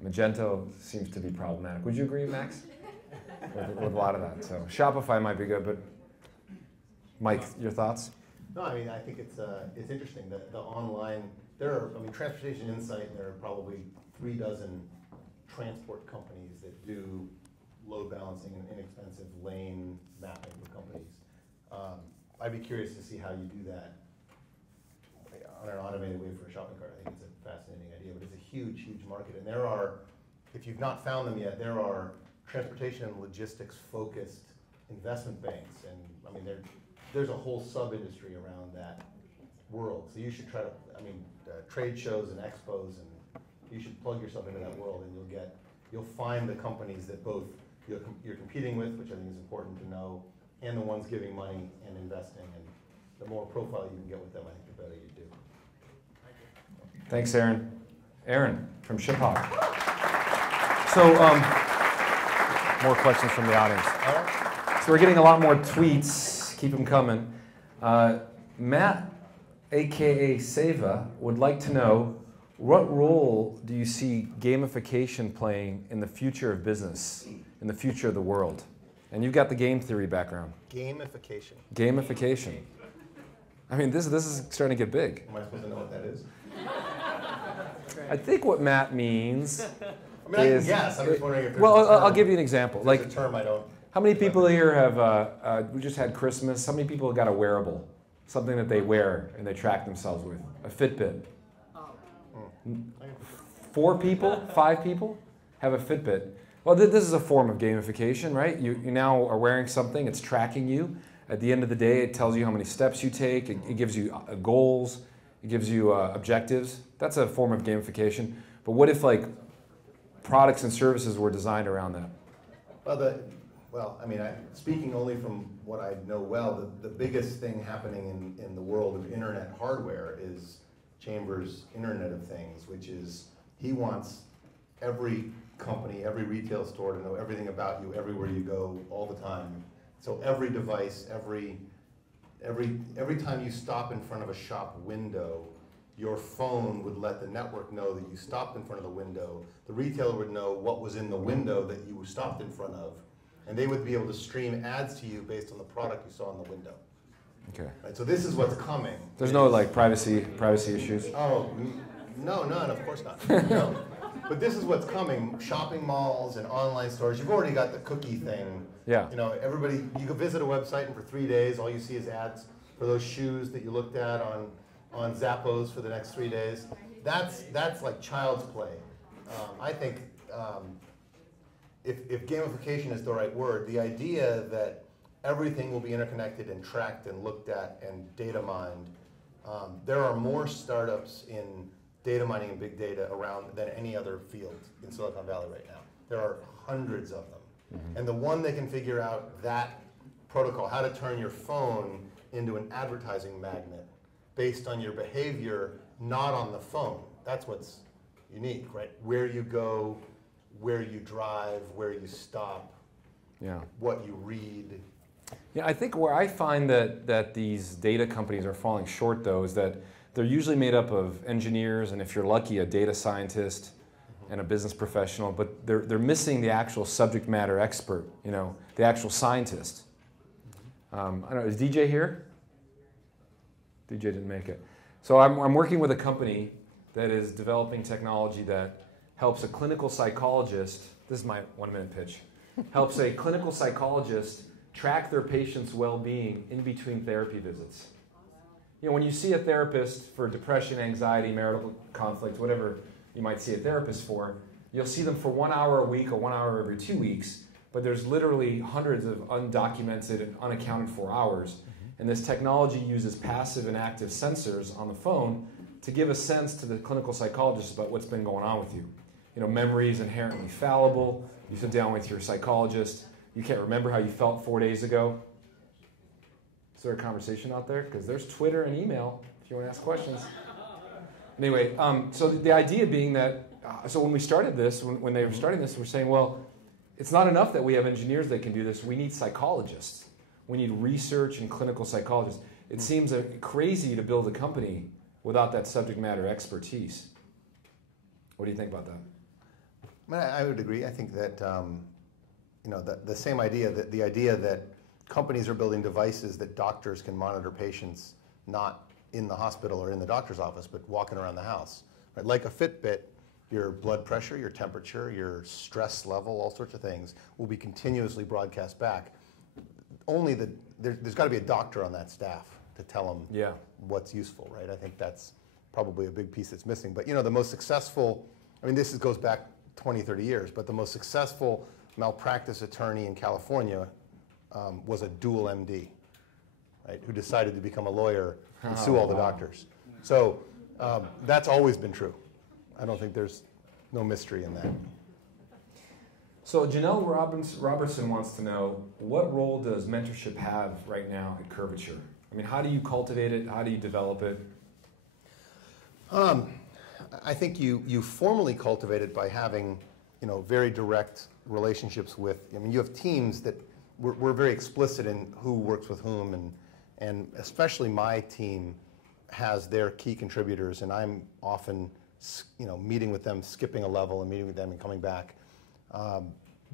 Magento seems to be problematic. Would you agree, Max? with a lot of that. So Shopify might be good, but Mike, your thoughts? No, I mean, I think it's interesting that the online, Transportation Insight, there are probably 3 dozen transport companies that do load balancing and inexpensive lane mapping for companies. I'd be curious to see how you do that on an automated way for a shopping cart. I think it's a fascinating idea, but it's a huge, huge market. And there are, if you've not found them yet, there are transportation and logistics focused investment banks. And I mean, there's a whole sub-industry around that world. So you should try to, trade shows and expos, and you should plug yourself into that world, and you'll find the companies that both you're competing with, which I think is important to know, and the ones giving money and investing. And the more profile you can get with them, I think the better you do. Thanks, Aaron. Aaron from ShipHop. So, more questions from the audience. So we're getting a lot more tweets. Keep them coming. Matt, aka Seva, would like to know, what role do you see gamification playing in the future of business, in the future of the world? And you've got the game theory background. Gamification. Gamification. I mean, this is starting to get big. Am I supposed to know what that is? I think what Matt means I can guess. I'm just wondering if there's well, a term. I'll give you an example. Like a term I don't. How many people here have, we just had Christmas, how many people have got a wearable? Something that they wear and they track themselves with? A Fitbit. 4 people, 5 people have a Fitbit. Well, this is a form of gamification, right? You now are wearing something, it's tracking you. At the end of the day, it tells you how many steps you take, it gives you goals, it gives you objectives. That's a form of gamification. But what if products and services were designed around that? Speaking only from what I know well, the biggest thing happening in the world of internet hardware is Chambers' Internet of Things, which is he wants every company, every retail store to know everything about you everywhere you go all the time. So every device, every time you stop in front of a shop window, your phone would let the network know that you stopped in front of the window. The retailer would know what was in the window that you stopped in front of, and they would be able to stream ads to you based on the product you saw in the window. Okay. Right, so this is what's coming. There's no privacy issues? Oh, no, none, of course not. No. But this is what's coming. Shopping malls and online stores, you've already got the cookie thing. Yeah. Everybody, you go visit a website and for 3 days, all you see is ads for those shoes that you looked at on Zappos for the next 3 days. That's like child's play. I think if gamification is the right word, the idea that everything will be interconnected and tracked and looked at and data mined. There are more startups in data mining and big data around than any other field in Silicon Valley right now. There are hundreds of them. Mm-hmm. And the one that can figure out that protocol, how to turn your phone into an advertising magnet based on your behavior, not on the phone. That's what's unique, right? Where you go, where you drive, where you stop, what you read. Yeah, I think where I find that these data companies are falling short, though, is that they're usually made up of engineers, and if you're lucky, a data scientist and a business professional, but they're missing the actual subject matter expert, the actual scientist. I don't know, is DJ here? DJ didn't make it. So I'm working with a company that is developing technology that helps a clinical psychologist, this is my 1-minute pitch, helps a clinical psychologist track their patient's well-being in between therapy visits. When you see a therapist for depression, anxiety, marital conflict, whatever you might see a therapist for, you'll see them for 1 hour a week or 1 hour every 2 weeks, but there's literally hundreds of undocumented and unaccounted for hours. And this technology uses passive and active sensors on the phone to give a sense to the clinical psychologist about what's been going on with you. Memory is inherently fallible. You sit down with your psychologist. You can't remember how you felt 4 days ago. Is there a conversation out there? Because there's Twitter and email if you want to ask questions. Anyway, so the idea being that, so when we started this, when they were starting this, we're saying, well, it's not enough that we have engineers that can do this. We need psychologists. We need research and clinical psychologists. It seems crazy to build a company without that subject matter expertise. What do you think about that? I would agree. I think that the same idea, that the idea that companies are building devices that doctors can monitor patients' not in the hospital or in the doctor's office, but walking around the house. Right? Like a Fitbit, your blood pressure, your temperature, your stress level, all sorts of things will be continuously broadcast back. Only there's got to be a doctor on that staff to tell them what's useful, right? I think that's probably a big piece that's missing. But the most successful, I mean, this goes back 20, 30 years, but the most successful malpractice attorney in California was a dual MD, right, who decided to become a lawyer and sue all the doctors. So that's always been true. I don't think there's no mystery in that. So Janelle Robertson wants to know, what role does mentorship have right now at Curvature? I mean, how do you cultivate it? How do you develop it? I think you formally cultivate it by having, very direct relationships with. I mean, you have teams that we're very explicit in who works with whom, and especially my team has their key contributors, and I'm often, meeting with them, skipping a level, and meeting with them and coming back.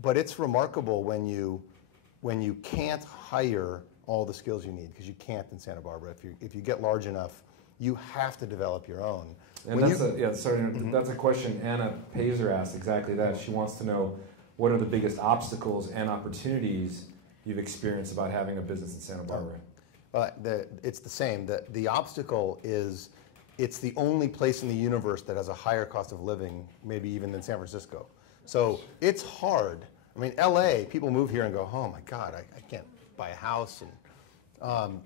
But it's remarkable when you can't hire all the skills you need, because you can't in Santa Barbara. If you get large enough, you have to develop your own. And that's a question Anna Pazer asked, exactly that. She wants to know, what are the biggest obstacles and opportunities you've experienced about having a business in Santa Barbara? It's the same. The obstacle is, it's the only place in the universe that has a higher cost of living, maybe even than San Francisco. So it's hard. I mean, LA, people move here and go, oh my God, I can't buy a house. And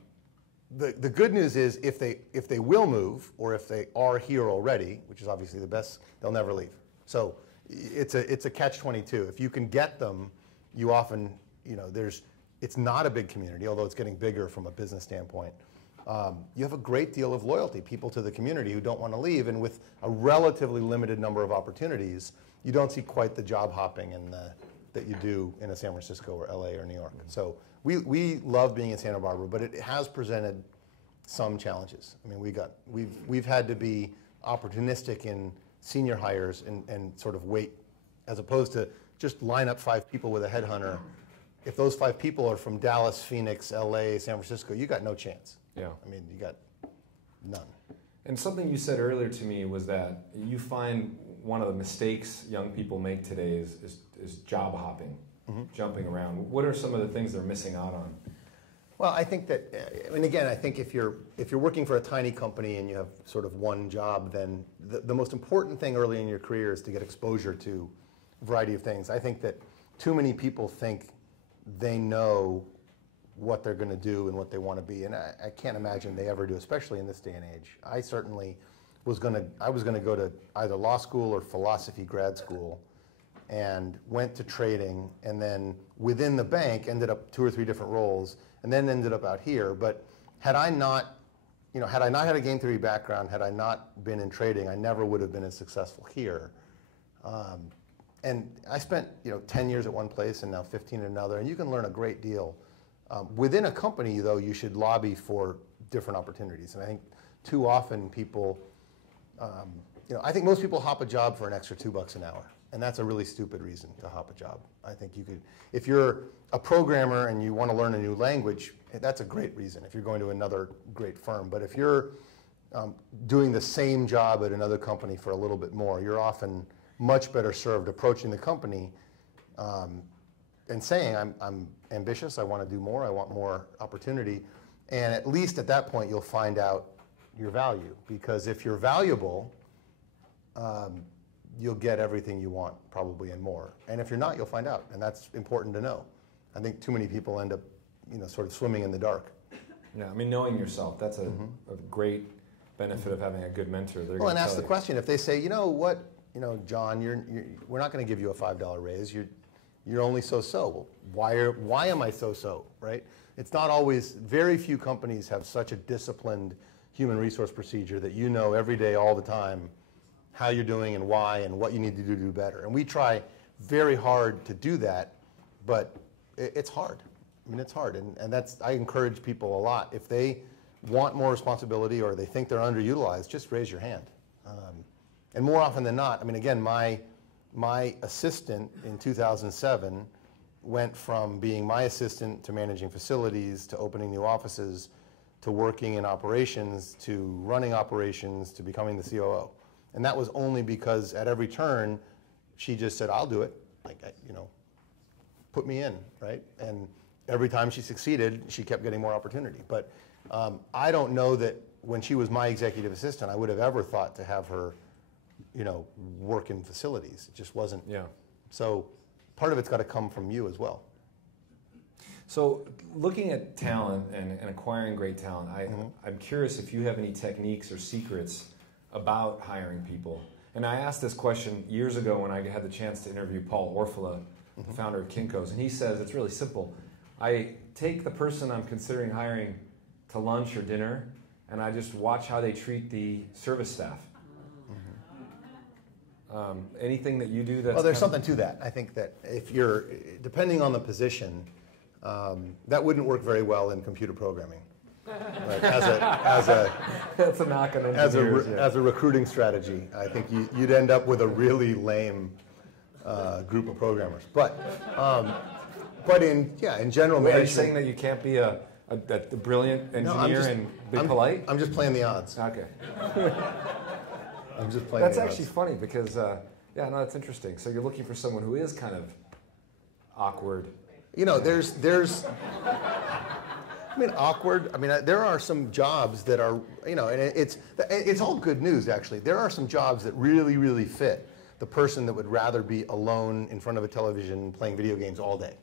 the good news is, if they will move, or if they are here already, which is obviously the best, they'll never leave. So it's a catch-22. If you can get them, you often, it's not a big community, although it's getting bigger from a business standpoint. You have a great deal of loyalty, people to the community who don't want to leave, and with a relatively limited number of opportunities, you don't see quite the job hopping that you do in a San Francisco or LA or New York. So we love being in Santa Barbara, but it has presented some challenges. I mean, we've had to be opportunistic in senior hires and sort of wait, as opposed to just line up 5 people with a headhunter. If those 5 people are from Dallas, Phoenix, LA, San Francisco, you got no chance. Yeah. I mean, you got none. And something you said earlier to me was that you find one of the mistakes young people make today is job hopping, jumping around. What are some of the things they're missing out on? Well, I think that, and again, I think if you're working for a tiny company and you have sort of one job, then the most important thing early in your career is to get exposure to a variety of things. I think that too many people think they know what they're going to do and what they want to be, and I can't imagine they ever do, especially in this day and age. I certainly was going to go to either law school or philosophy grad school, and went to trading, and then within the bank ended up 2 or 3 different roles, and then ended up out here. But had I not had a game theory background, had I not been in trading, I never would have been as successful here. And I spent 10 years at one place and now 15 at another, and you can learn a great deal. Within a company, though, you should lobby for different opportunities. And I think too often people, I think most people hop a job for an extra $2 an hour. And that's a really stupid reason to hop a job. I think you could, if you're a programmer and you want to learn a new language, that's a great reason if you're going to another great firm. But if you're doing the same job at another company for a little bit more, you're often much better served approaching the company and saying, I'm ambitious, I want to do more, I want more opportunity. And at least at that point, you'll find out your value. Because if you're valuable, you'll get everything you want, probably, and more. And if you're not, you'll find out, and that's important to know. I think too many people end up, sort of swimming in the dark. Yeah, I mean, knowing yourself, that's a great benefit of having a good mentor. Well, and ask the question, if they say, you know what, John, we're not going to give you a $5 raise, you're only so-so. Well, why am I so-so, right? It's not always, very few companies have such a disciplined human resource procedure that every day, all the time, how you're doing and why and what you need to do better. And we try very hard to do that, but it's hard. I mean, it's hard. And I encourage people a lot. If they want more responsibility or they think they're underutilized, just raise your hand. And more often than not, I mean, again, my assistant in 2007 went from being my assistant to managing facilities to opening new offices to working in operations, to running operations, to becoming the COO. And that was only because at every turn, she just said, I'll do it. Like, put me in, right? And every time she succeeded, she kept getting more opportunity. But I don't know that when she was my executive assistant, I would have ever thought to have her, work in facilities. It just wasn't. Yeah. So part of it's got to come from you as well. So looking at talent and acquiring great talent, I'm curious if you have any techniques or secrets about hiring people. And I asked this question years ago when I had the chance to interview Paul Orfila, the founder of Kinko's, and he says it's really simple. I take the person I'm considering hiring to lunch or dinner, and I just watch how they treat the service staff. Anything that you do that's... Well, there's something to that. I think that if you're, depending on the position, that wouldn't work very well in computer programming. Right? That's a knock on engineers. As a recruiting strategy, I think you'd end up with a really lame group of programmers. But in general management... Are you saying that you can't be a brilliant engineer and be polite? I'm just playing the odds. Okay. I'm just playing That's the actually odds. funny because, that's interesting. So you're looking for someone who is kind of awkward. There's awkward. There are some jobs that are, and it's all good news, actually. There are some jobs that really, really fit the person that would rather be alone in front of a television playing video games all day.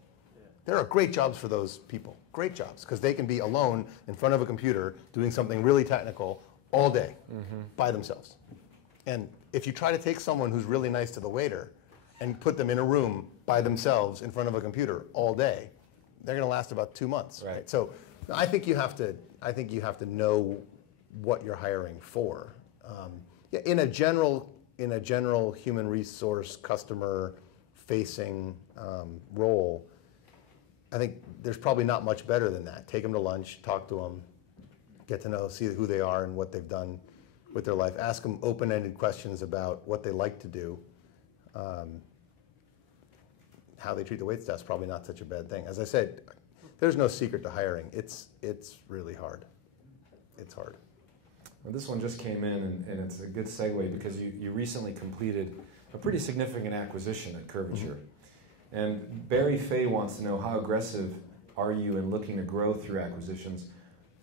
There are great jobs for those people. Great jobs, because they can be alone in front of a computer doing something really technical all day by themselves. And if you try to take someone who's really nice to the waiter and put them in a room by themselves in front of a computer all day, they're going to last about 2 months. Right? So I think you have to know what you're hiring for. In a general human resource customer facing role, I think there's probably not much better than that. Take them to lunch, talk to them, get to know, see who they are and what they've done with their life. Ask them open-ended questions about what they like to do. How they treat the waitstaff is probably not such a bad thing. As I said, there's no secret to hiring. It's really hard. It's hard. Well, this one just came in, and it's a good segue because you recently completed a pretty significant acquisition at Curvature. And Barry Fay wants to know, how aggressive are you in looking to grow through acquisitions?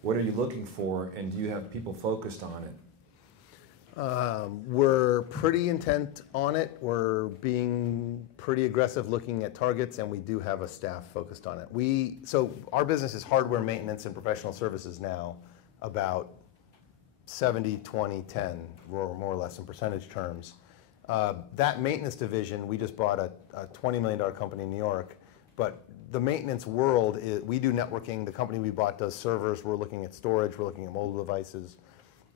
What are you looking for, and do you have people focused on it? We're pretty intent on it. We're being pretty aggressive looking at targets, and we do have a staff focused on it. So our business is hardware maintenance and professional services now, about 70, 20, 10, more or less in percentage terms. That maintenance division, we just bought a $20 million company in New York, but the maintenance world, we do networking. The company we bought does servers. We're looking at storage. We're looking at mobile devices.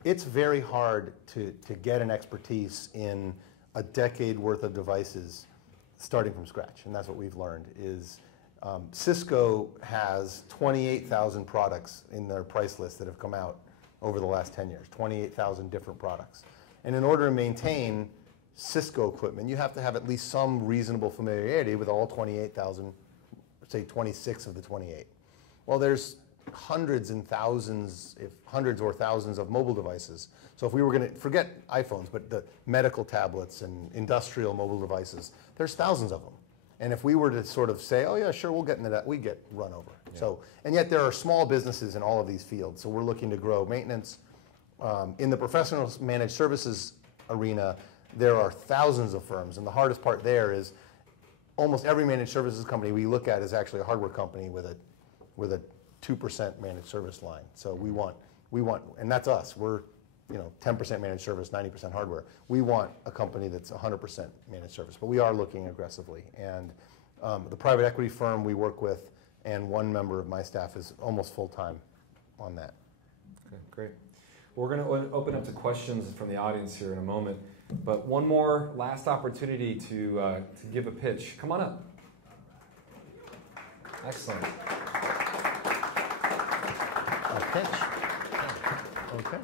It's very hard to get an expertise in a decade worth of devices starting from scratch, and that's what we've learned is Cisco has 28,000 products in their price list that have come out over the last 10 years, 28,000 different products. And in order to maintain Cisco equipment, you have to have at least some reasonable familiarity with all 28,000, say 26 of the 28. Well, there's hundreds and thousands, if hundreds or thousands of mobile devices. So if we were going to forget iPhones, but the medical tablets and industrial mobile devices, there's thousands of them. And if we were to sort of say, oh yeah, sure, we'll get into that, we get run over. Yeah. So, and yet there are small businesses in all of these fields. So we're looking to grow maintenance. In the professional managed services arena, there are thousands of firms, and the hardest part there is almost every managed services company we look at is actually a hardware company with a 2% managed service line. So we want, and that's us. We're 10% managed service, 90% hardware. We want a company that's 100% managed service, but we are looking aggressively. And the private equity firm we work with, and one member of my staff is almost full-time on that. Okay, great. We're going to open up to questions from the audience here in a moment, but one more last opportunity to give a pitch. Come on up. Excellent. A pitch. Okay.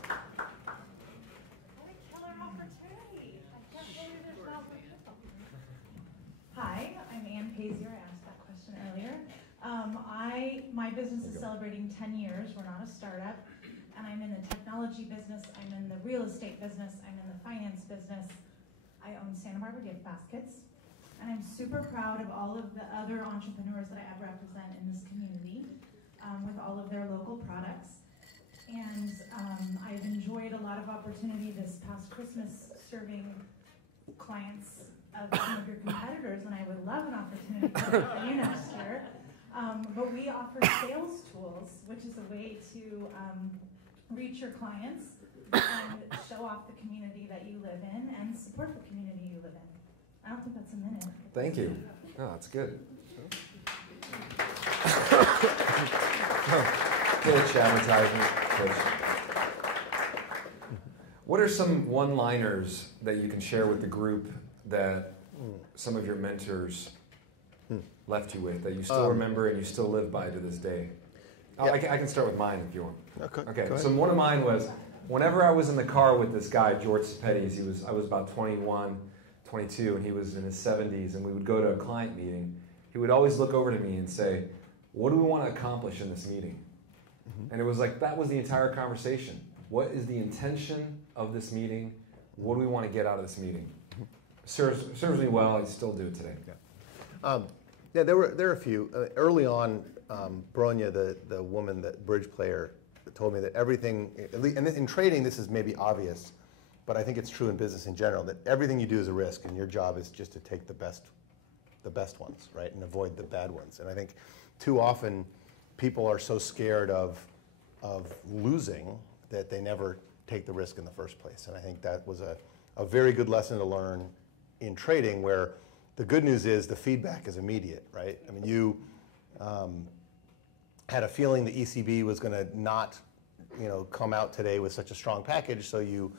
Hi, I'm Ann Pazier. I asked that question earlier. I my business is celebrating 10 years. We're not a startup. And I'm in the technology business. I'm in the real estate business. I'm in the finance business. I own Santa Barbara gift baskets. And I'm super proud of all of the other entrepreneurs that I represent in this community with all of their local products. And I've enjoyed a lot of opportunity this past Christmas serving clients of some of your competitors, and I would love an opportunity to work for you next year. But we offer sales tools, which is a way to reach your clients and show off the community that you live in and support the community you live in. I don't think that's a minute. Thank you. Oh, that's good. Pitch, advertisement, pitch. What are some one-liners that you can share with the group that some of your mentors left you with, that you still remember and you still live by to this day? Yeah. I can start with mine if you want. Okay. So one of mine was, whenever I was in the car with this guy, George Sepetys, I was about 21, 22, and he was in his 70s, and we would go to a client meeting. He would always look over to me and say, what do we want to accomplish in this meeting? And it was like, that was the entire conversation. What is the intention of this meeting? What do we want to get out of this meeting? Serves me well. I still do it today. Yeah, there were a few. Early on, Bronya, the woman, the bridge player, told me that everything, and in trading this is maybe obvious, but I think it's true in business in general, that everything you do is a risk, and your job is just to take the best ones, right, and avoid the bad ones. And I think too often people are so scared of losing that they never take the risk in the first place. And I think that was a very good lesson to learn in trading, where the good news is the feedback is immediate, right? I mean, you had a feeling the ECB was going to not, come out today with such a strong package, so you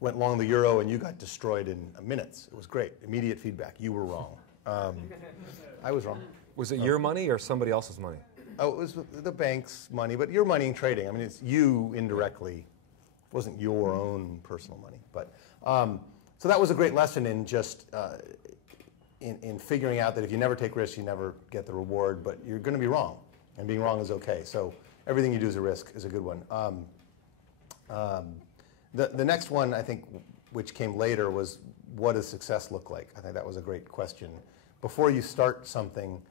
went long the euro and you got destroyed in minutes. It was great. Immediate feedback. You were wrong. I was wrong. Was it your money or somebody else's money? Oh, it was the bank's money, but your money in trading. I mean, it's you indirectly. It wasn't your own personal money. But so that was a great lesson in just in figuring out that if you never take risks, you never get the reward, but you're going to be wrong. And being wrong is okay. So everything you do is a risk is a good one. The next one, I think, which came later, was what does success look like? I think that was a great question. Before you start something,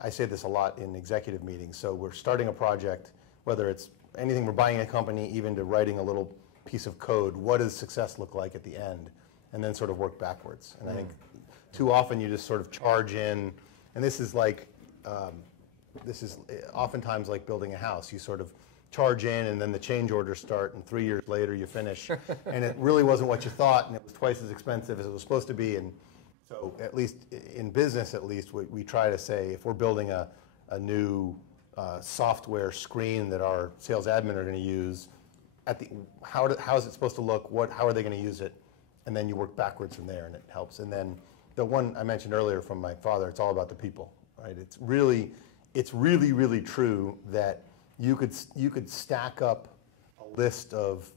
I say this a lot in executive meetings. So we're starting a project, whether it's anything, we're buying a company, even to writing a little piece of code, what does success look like at the end? And then sort of work backwards. And I think too often you just sort of charge in, and this is oftentimes like building a house. You sort of charge in and then the change orders start, and 3 years later you finish. And it really wasn't what you thought, and it was twice as expensive as it was supposed to be. And so at least in business, we try to say, if we're building a new software screen that our sales admin are going to use, how is it supposed to look? How are they going to use it? And then you work backwards from there, and it helps. And then the one I mentioned earlier from my father, it's all about the people, right? It's really, really true that you could stack up a list of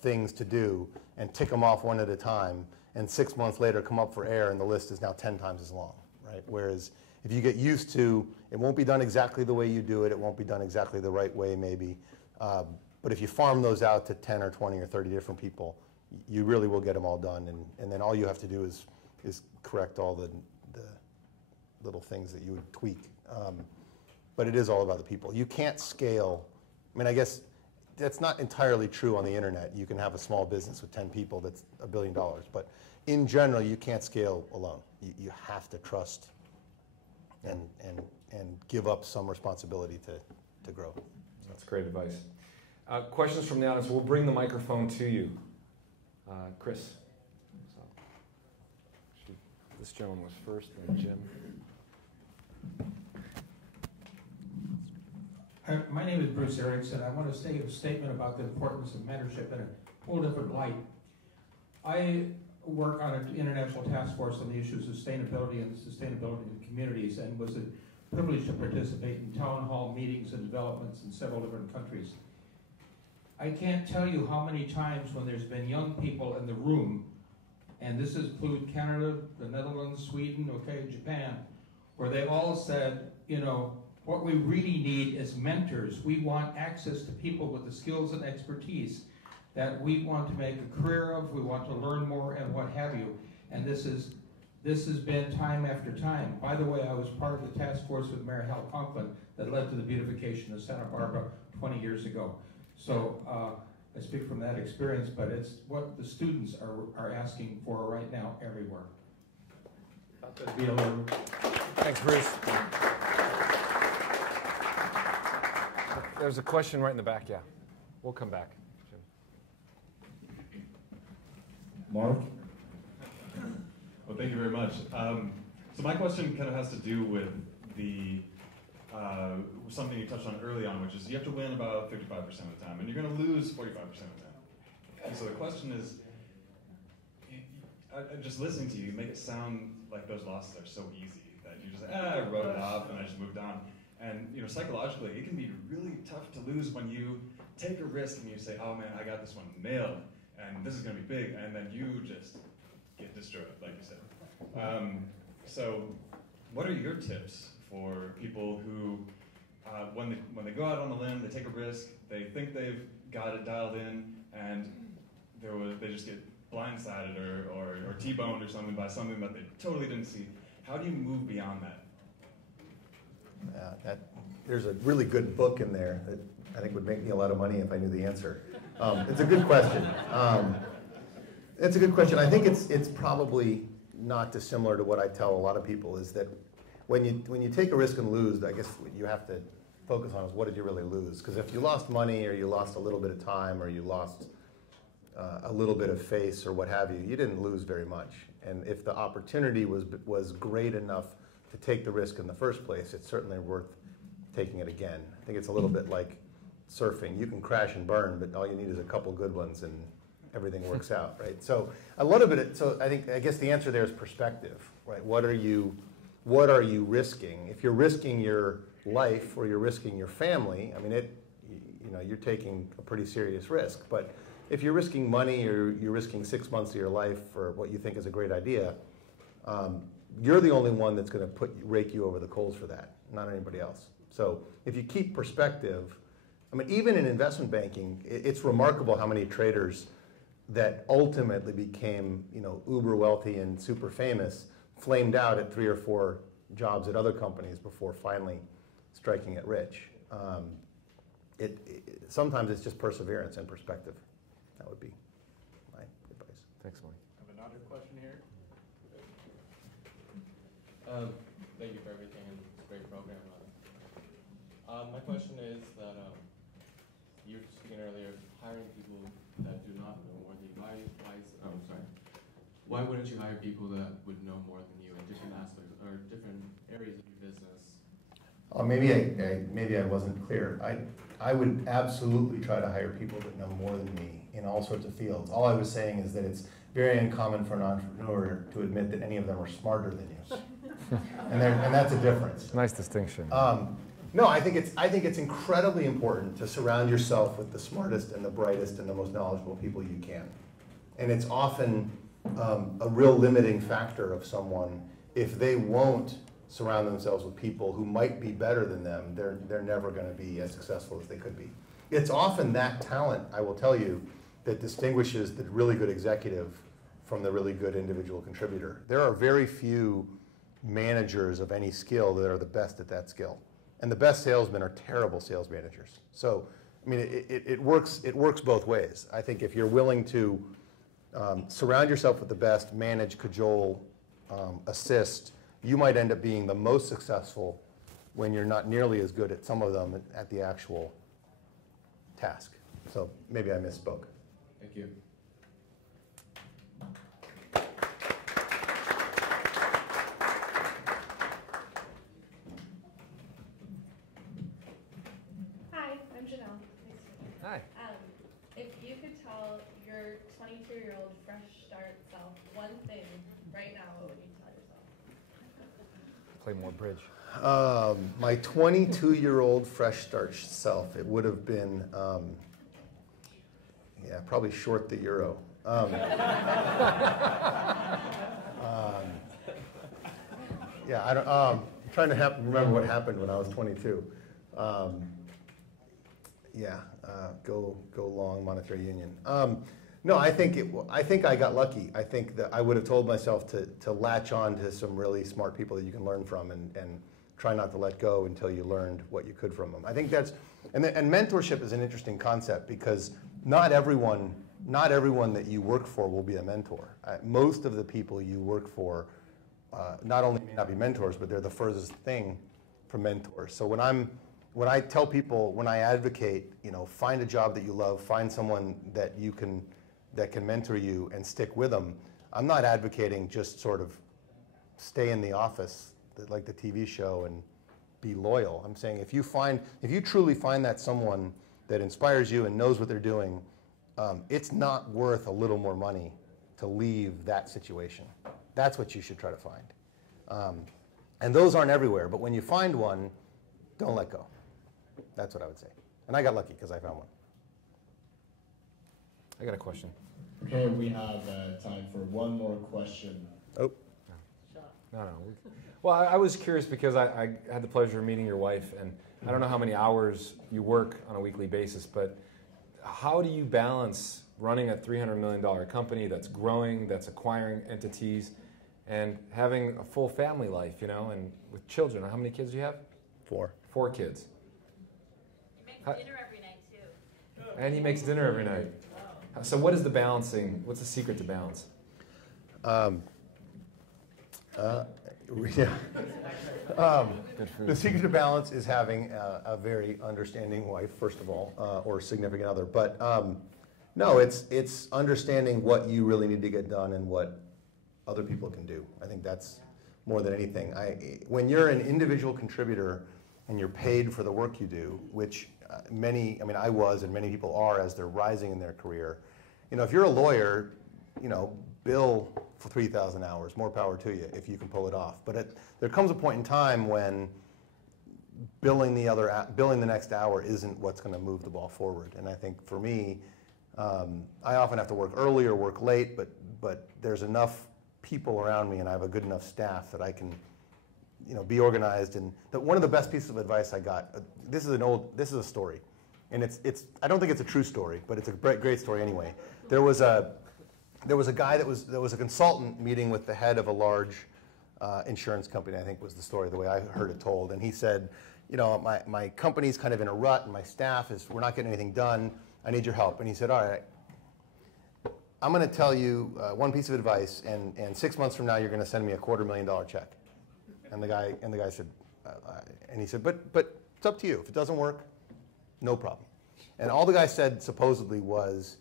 things to do and tick them off one at a time, and 6 months later come up for air and the list is now 10 times as long, right? Whereas if you get used to, it won't be done exactly the way you do it, it won't be done exactly the right way maybe, but if you farm those out to 10 or 20 or 30 different people, you really will get them all done, and then all you have to do is correct all the little things that you would tweak. But it is all about the people. You can't scale. I mean, I guess that's not entirely true on the internet. You can have a small business with 10 people that's $1 billion. But in general, you can't scale alone. You have to trust and give up some responsibility to grow. That's great advice. Questions from the audience. We'll bring the microphone to you. Chris. This gentleman was first, then Jim. My name is Bruce Erickson. I want to say a statement about the importance of mentorship in a whole different light. I work on an international task force on the issue of sustainability and sustainability in communities, and was privileged to participate in town hall meetings and developments in several different countries. I can't tell you how many times when there's been young people in the room, and this includes Canada, the Netherlands, Sweden, Japan, where they all said, What we really need is mentors. We want access to people with the skills and expertise that we want to make a career of, we want to learn more, and what have you. And this has been time after time. By the way, I was part of the task force with Mayor Hal Conklin that led to the beautification of Santa Barbara 20 years ago. So I speak from that experience, but it's what the students are asking for right now everywhere. Thanks, Bruce. There's a question right in the back, yeah. We'll come back. Jim. Mark? Well, thank you very much. So my question kind of has to do with the something you touched on early on, which is you have to win about 55% of the time, and you're going to lose 45% of the time. And so the question is, just listening to you, make it sound like those losses are so easy that you just I wrote it off and I just moved on. And psychologically, it can be really tough to lose when you take a risk and you say, "Oh man, I got this one nailed, and this is going to be big," and then you just get destroyed, like you said. So, what are your tips for people who, when they go out on the limb, they take a risk, they think they've got it dialed in, and they just get blindsided or T-boned or something by something that they totally didn't see? How do you move beyond that? There's a really good book in there that I think would make me a lot of money if I knew the answer. It's a good question. It's a good question. I think it's probably not dissimilar to what I tell a lot of people, is that when you take a risk and lose, I guess what you have to focus on is what did you really lose? Because if you lost money or you lost a little bit of time or you lost a little bit of face or what have you, you didn't lose very much. And if the opportunity was great enough to take the risk in the first place, it's certainly worth taking it again. I think it's a little bit like surfing. You can crash and burn, but all you need is a couple good ones and everything works out, right? So a little bit. So I guess the answer there is perspective, right? What are you risking? If you're risking your life or you're risking your family, I mean, you're taking a pretty serious risk. But if you're risking money or you're risking 6 months of your life for what you think is a great idea, you're the only one that's going to rake you over the coals for that, not anybody else. So if you keep perspective, I mean, even in investment banking, it's remarkable how many traders that ultimately became, uber wealthy and super famous, flamed out at 3 or 4 jobs at other companies before finally striking it rich. Sometimes it's just perseverance and perspective. That would be my advice. Thanks, Mike. I have another question here. Thank you for everything, and it's a great program. My question is that you were speaking earlier, hiring people that do not know more than you. Why wouldn't you hire people that would know more than you in different aspects or different areas of your business? Maybe I wasn't clear. I would absolutely try to hire people that know more than me in all sorts of fields. All I was saying is that it's very uncommon for an entrepreneur to admit that any of them are smarter than you, and that's a difference. Nice distinction. No, I think it's incredibly important to surround yourself with the smartest and the brightest and the most knowledgeable people you can, and it's often a real limiting factor of someone if they won't surround themselves with people who might be better than them. They're never going to be as successful as they could be. It's often that talent, I will tell you, that distinguishes the really good executive from the really good individual contributor. There are very few managers of any skill that are the best at that skill. And the best salesmen are terrible sales managers. So, I mean, it works both ways. I think if you're willing to surround yourself with the best, manage, cajole, assist, you might end up being the most successful when you're not nearly as good at some of them at the actual task. So maybe I misspoke. Thank you. Hi, I'm Janelle. Hi. If you could tell your 22-year-old fresh start self one thing right now, what would you tell yourself? Play more bridge. My 22-year-old fresh start self, it would have been, probably short the euro. trying to remember what happened when I was 22. Go long monetary union. No, I think I got lucky. I think that I would have told myself to latch on to some really smart people that you can learn from and try not to let go until you learned what you could from them. I think that's, and mentorship is an interesting concept because not everyone that you work for will be a mentor. Most of the people you work for not only may not be mentors, but they're the furthest thing from mentors. So when I tell people, when I advocate, find a job that you love, find someone that can mentor you and stick with them, I'm not advocating just sort of stay in the office like the TV show and be loyal. I'm saying if you truly find that someone that inspires you and knows what they're doing, it's not worth a little more money to leave that situation. That's what you should try to find. And those aren't everywhere, but when you find one, don't let go. That's what I would say. And I got lucky because I found one. I got a question. Okay, we have time for one more question. Oh. No. Well, I was curious because I had the pleasure of meeting your wife, and I don't know how many hours you work on a weekly basis, but how do you balance running a $300 million company that's growing, that's acquiring entities, and having a full family life, and with children? How many kids do you have? 4. 4 kids. He makes dinner every night, too. And he makes dinner every night. So what is the balancing? What's the secret to balance? The secret to balance is having a very understanding wife, first of all, or significant other. But no, it's understanding what you really need to get done and what other people can do. I think that's more than anything. When you're an individual contributor and you're paid for the work you do, which I was and many people are as they're rising in their career. If you're a lawyer, bill for 3,000 hours, more power to you if you can pull it off. But there comes a point in time when billing the next hour isn't what's going to move the ball forward. And I think for me, I often have to work early or work late, but there's enough people around me and I have a good enough staff that I can be organized. And one of the best pieces of advice I got, this is a story, and I don't think it's a true story, but it's a great story anyway. There was a guy that was a consultant meeting with the head of a large insurance company, I think was the story, the way I heard it told. And he said, my company's kind of in a rut and my staff we're not getting anything done. I need your help. And he said, all right, I'm going to tell you one piece of advice, and 6 months from now you're going to send me a $250,000 check. And the guy said, and he said, but it's up to you. If it doesn't work, no problem. And all the guy said supposedly was,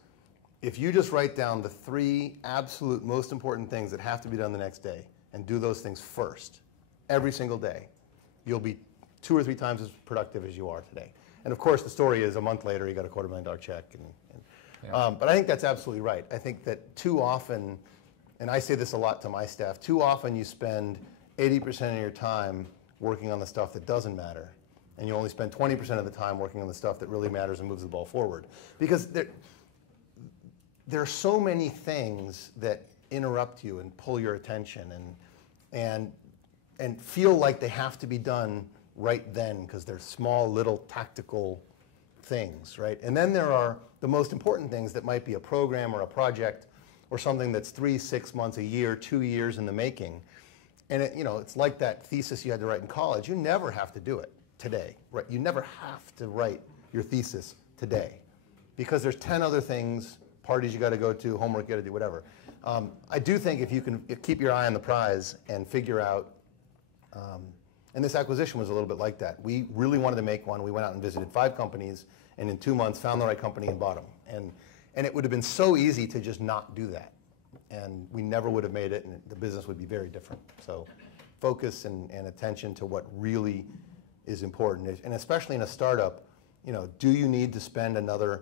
if you just write down the 3 absolute most important things that have to be done the next day and do those things first, every single day, you'll be 2 or 3 times as productive as you are today. And of course, the story is a month later, he got a $250,000 check. But I think that's absolutely right. I think that too often, and I say this a lot to my staff, too often you spend 80% of your time working on the stuff that doesn't matter, and you only spend 20% of the time working on the stuff that really matters and moves the ball forward. Because there are so many things that interrupt you and pull your attention and feel like they have to be done right then because they're small little tactical things, right? And then there are the most important things that might be a program or a project or something that's 3, 6 months, a year, 2 years in the making. And it's like that thesis you had to write in college. You never have to do it today, right? You never have to write your thesis today because there's 10 other things, parties you got to go to, homework you got to do, whatever. I do think if you can keep your eye on the prize and figure out, and this acquisition was a little bit like that. We really wanted to make one. We went out and visited 5 companies, and in 2 months found the right company and bought them. And it would have been so easy to just not do that. And we never would have made it, and the business would be very different. So focus and attention to what really is important. And especially in a startup, do you need to spend another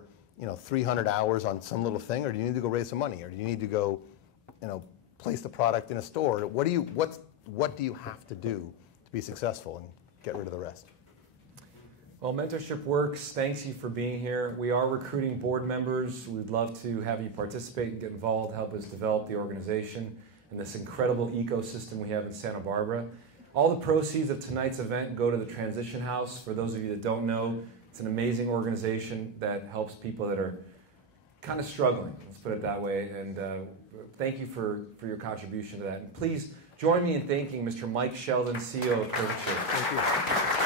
300 hours on some little thing, or do you need to go raise some money, or do you need to go place the product in a store? What do you have to do to be successful and get rid of the rest? Well, Mentorship Works, thanks you for being here. We are recruiting board members. We'd love to have you participate and get involved, help us develop the organization and this incredible ecosystem we have in Santa Barbara. All the proceeds of tonight's event go to the Transition House. For those of you that don't know, it's an amazing organization that helps people that are kind of struggling, let's put it that way. And thank you for your contribution to that. And please join me in thanking Mr. Mike Sheldon, CEO of Curvature. Thank you.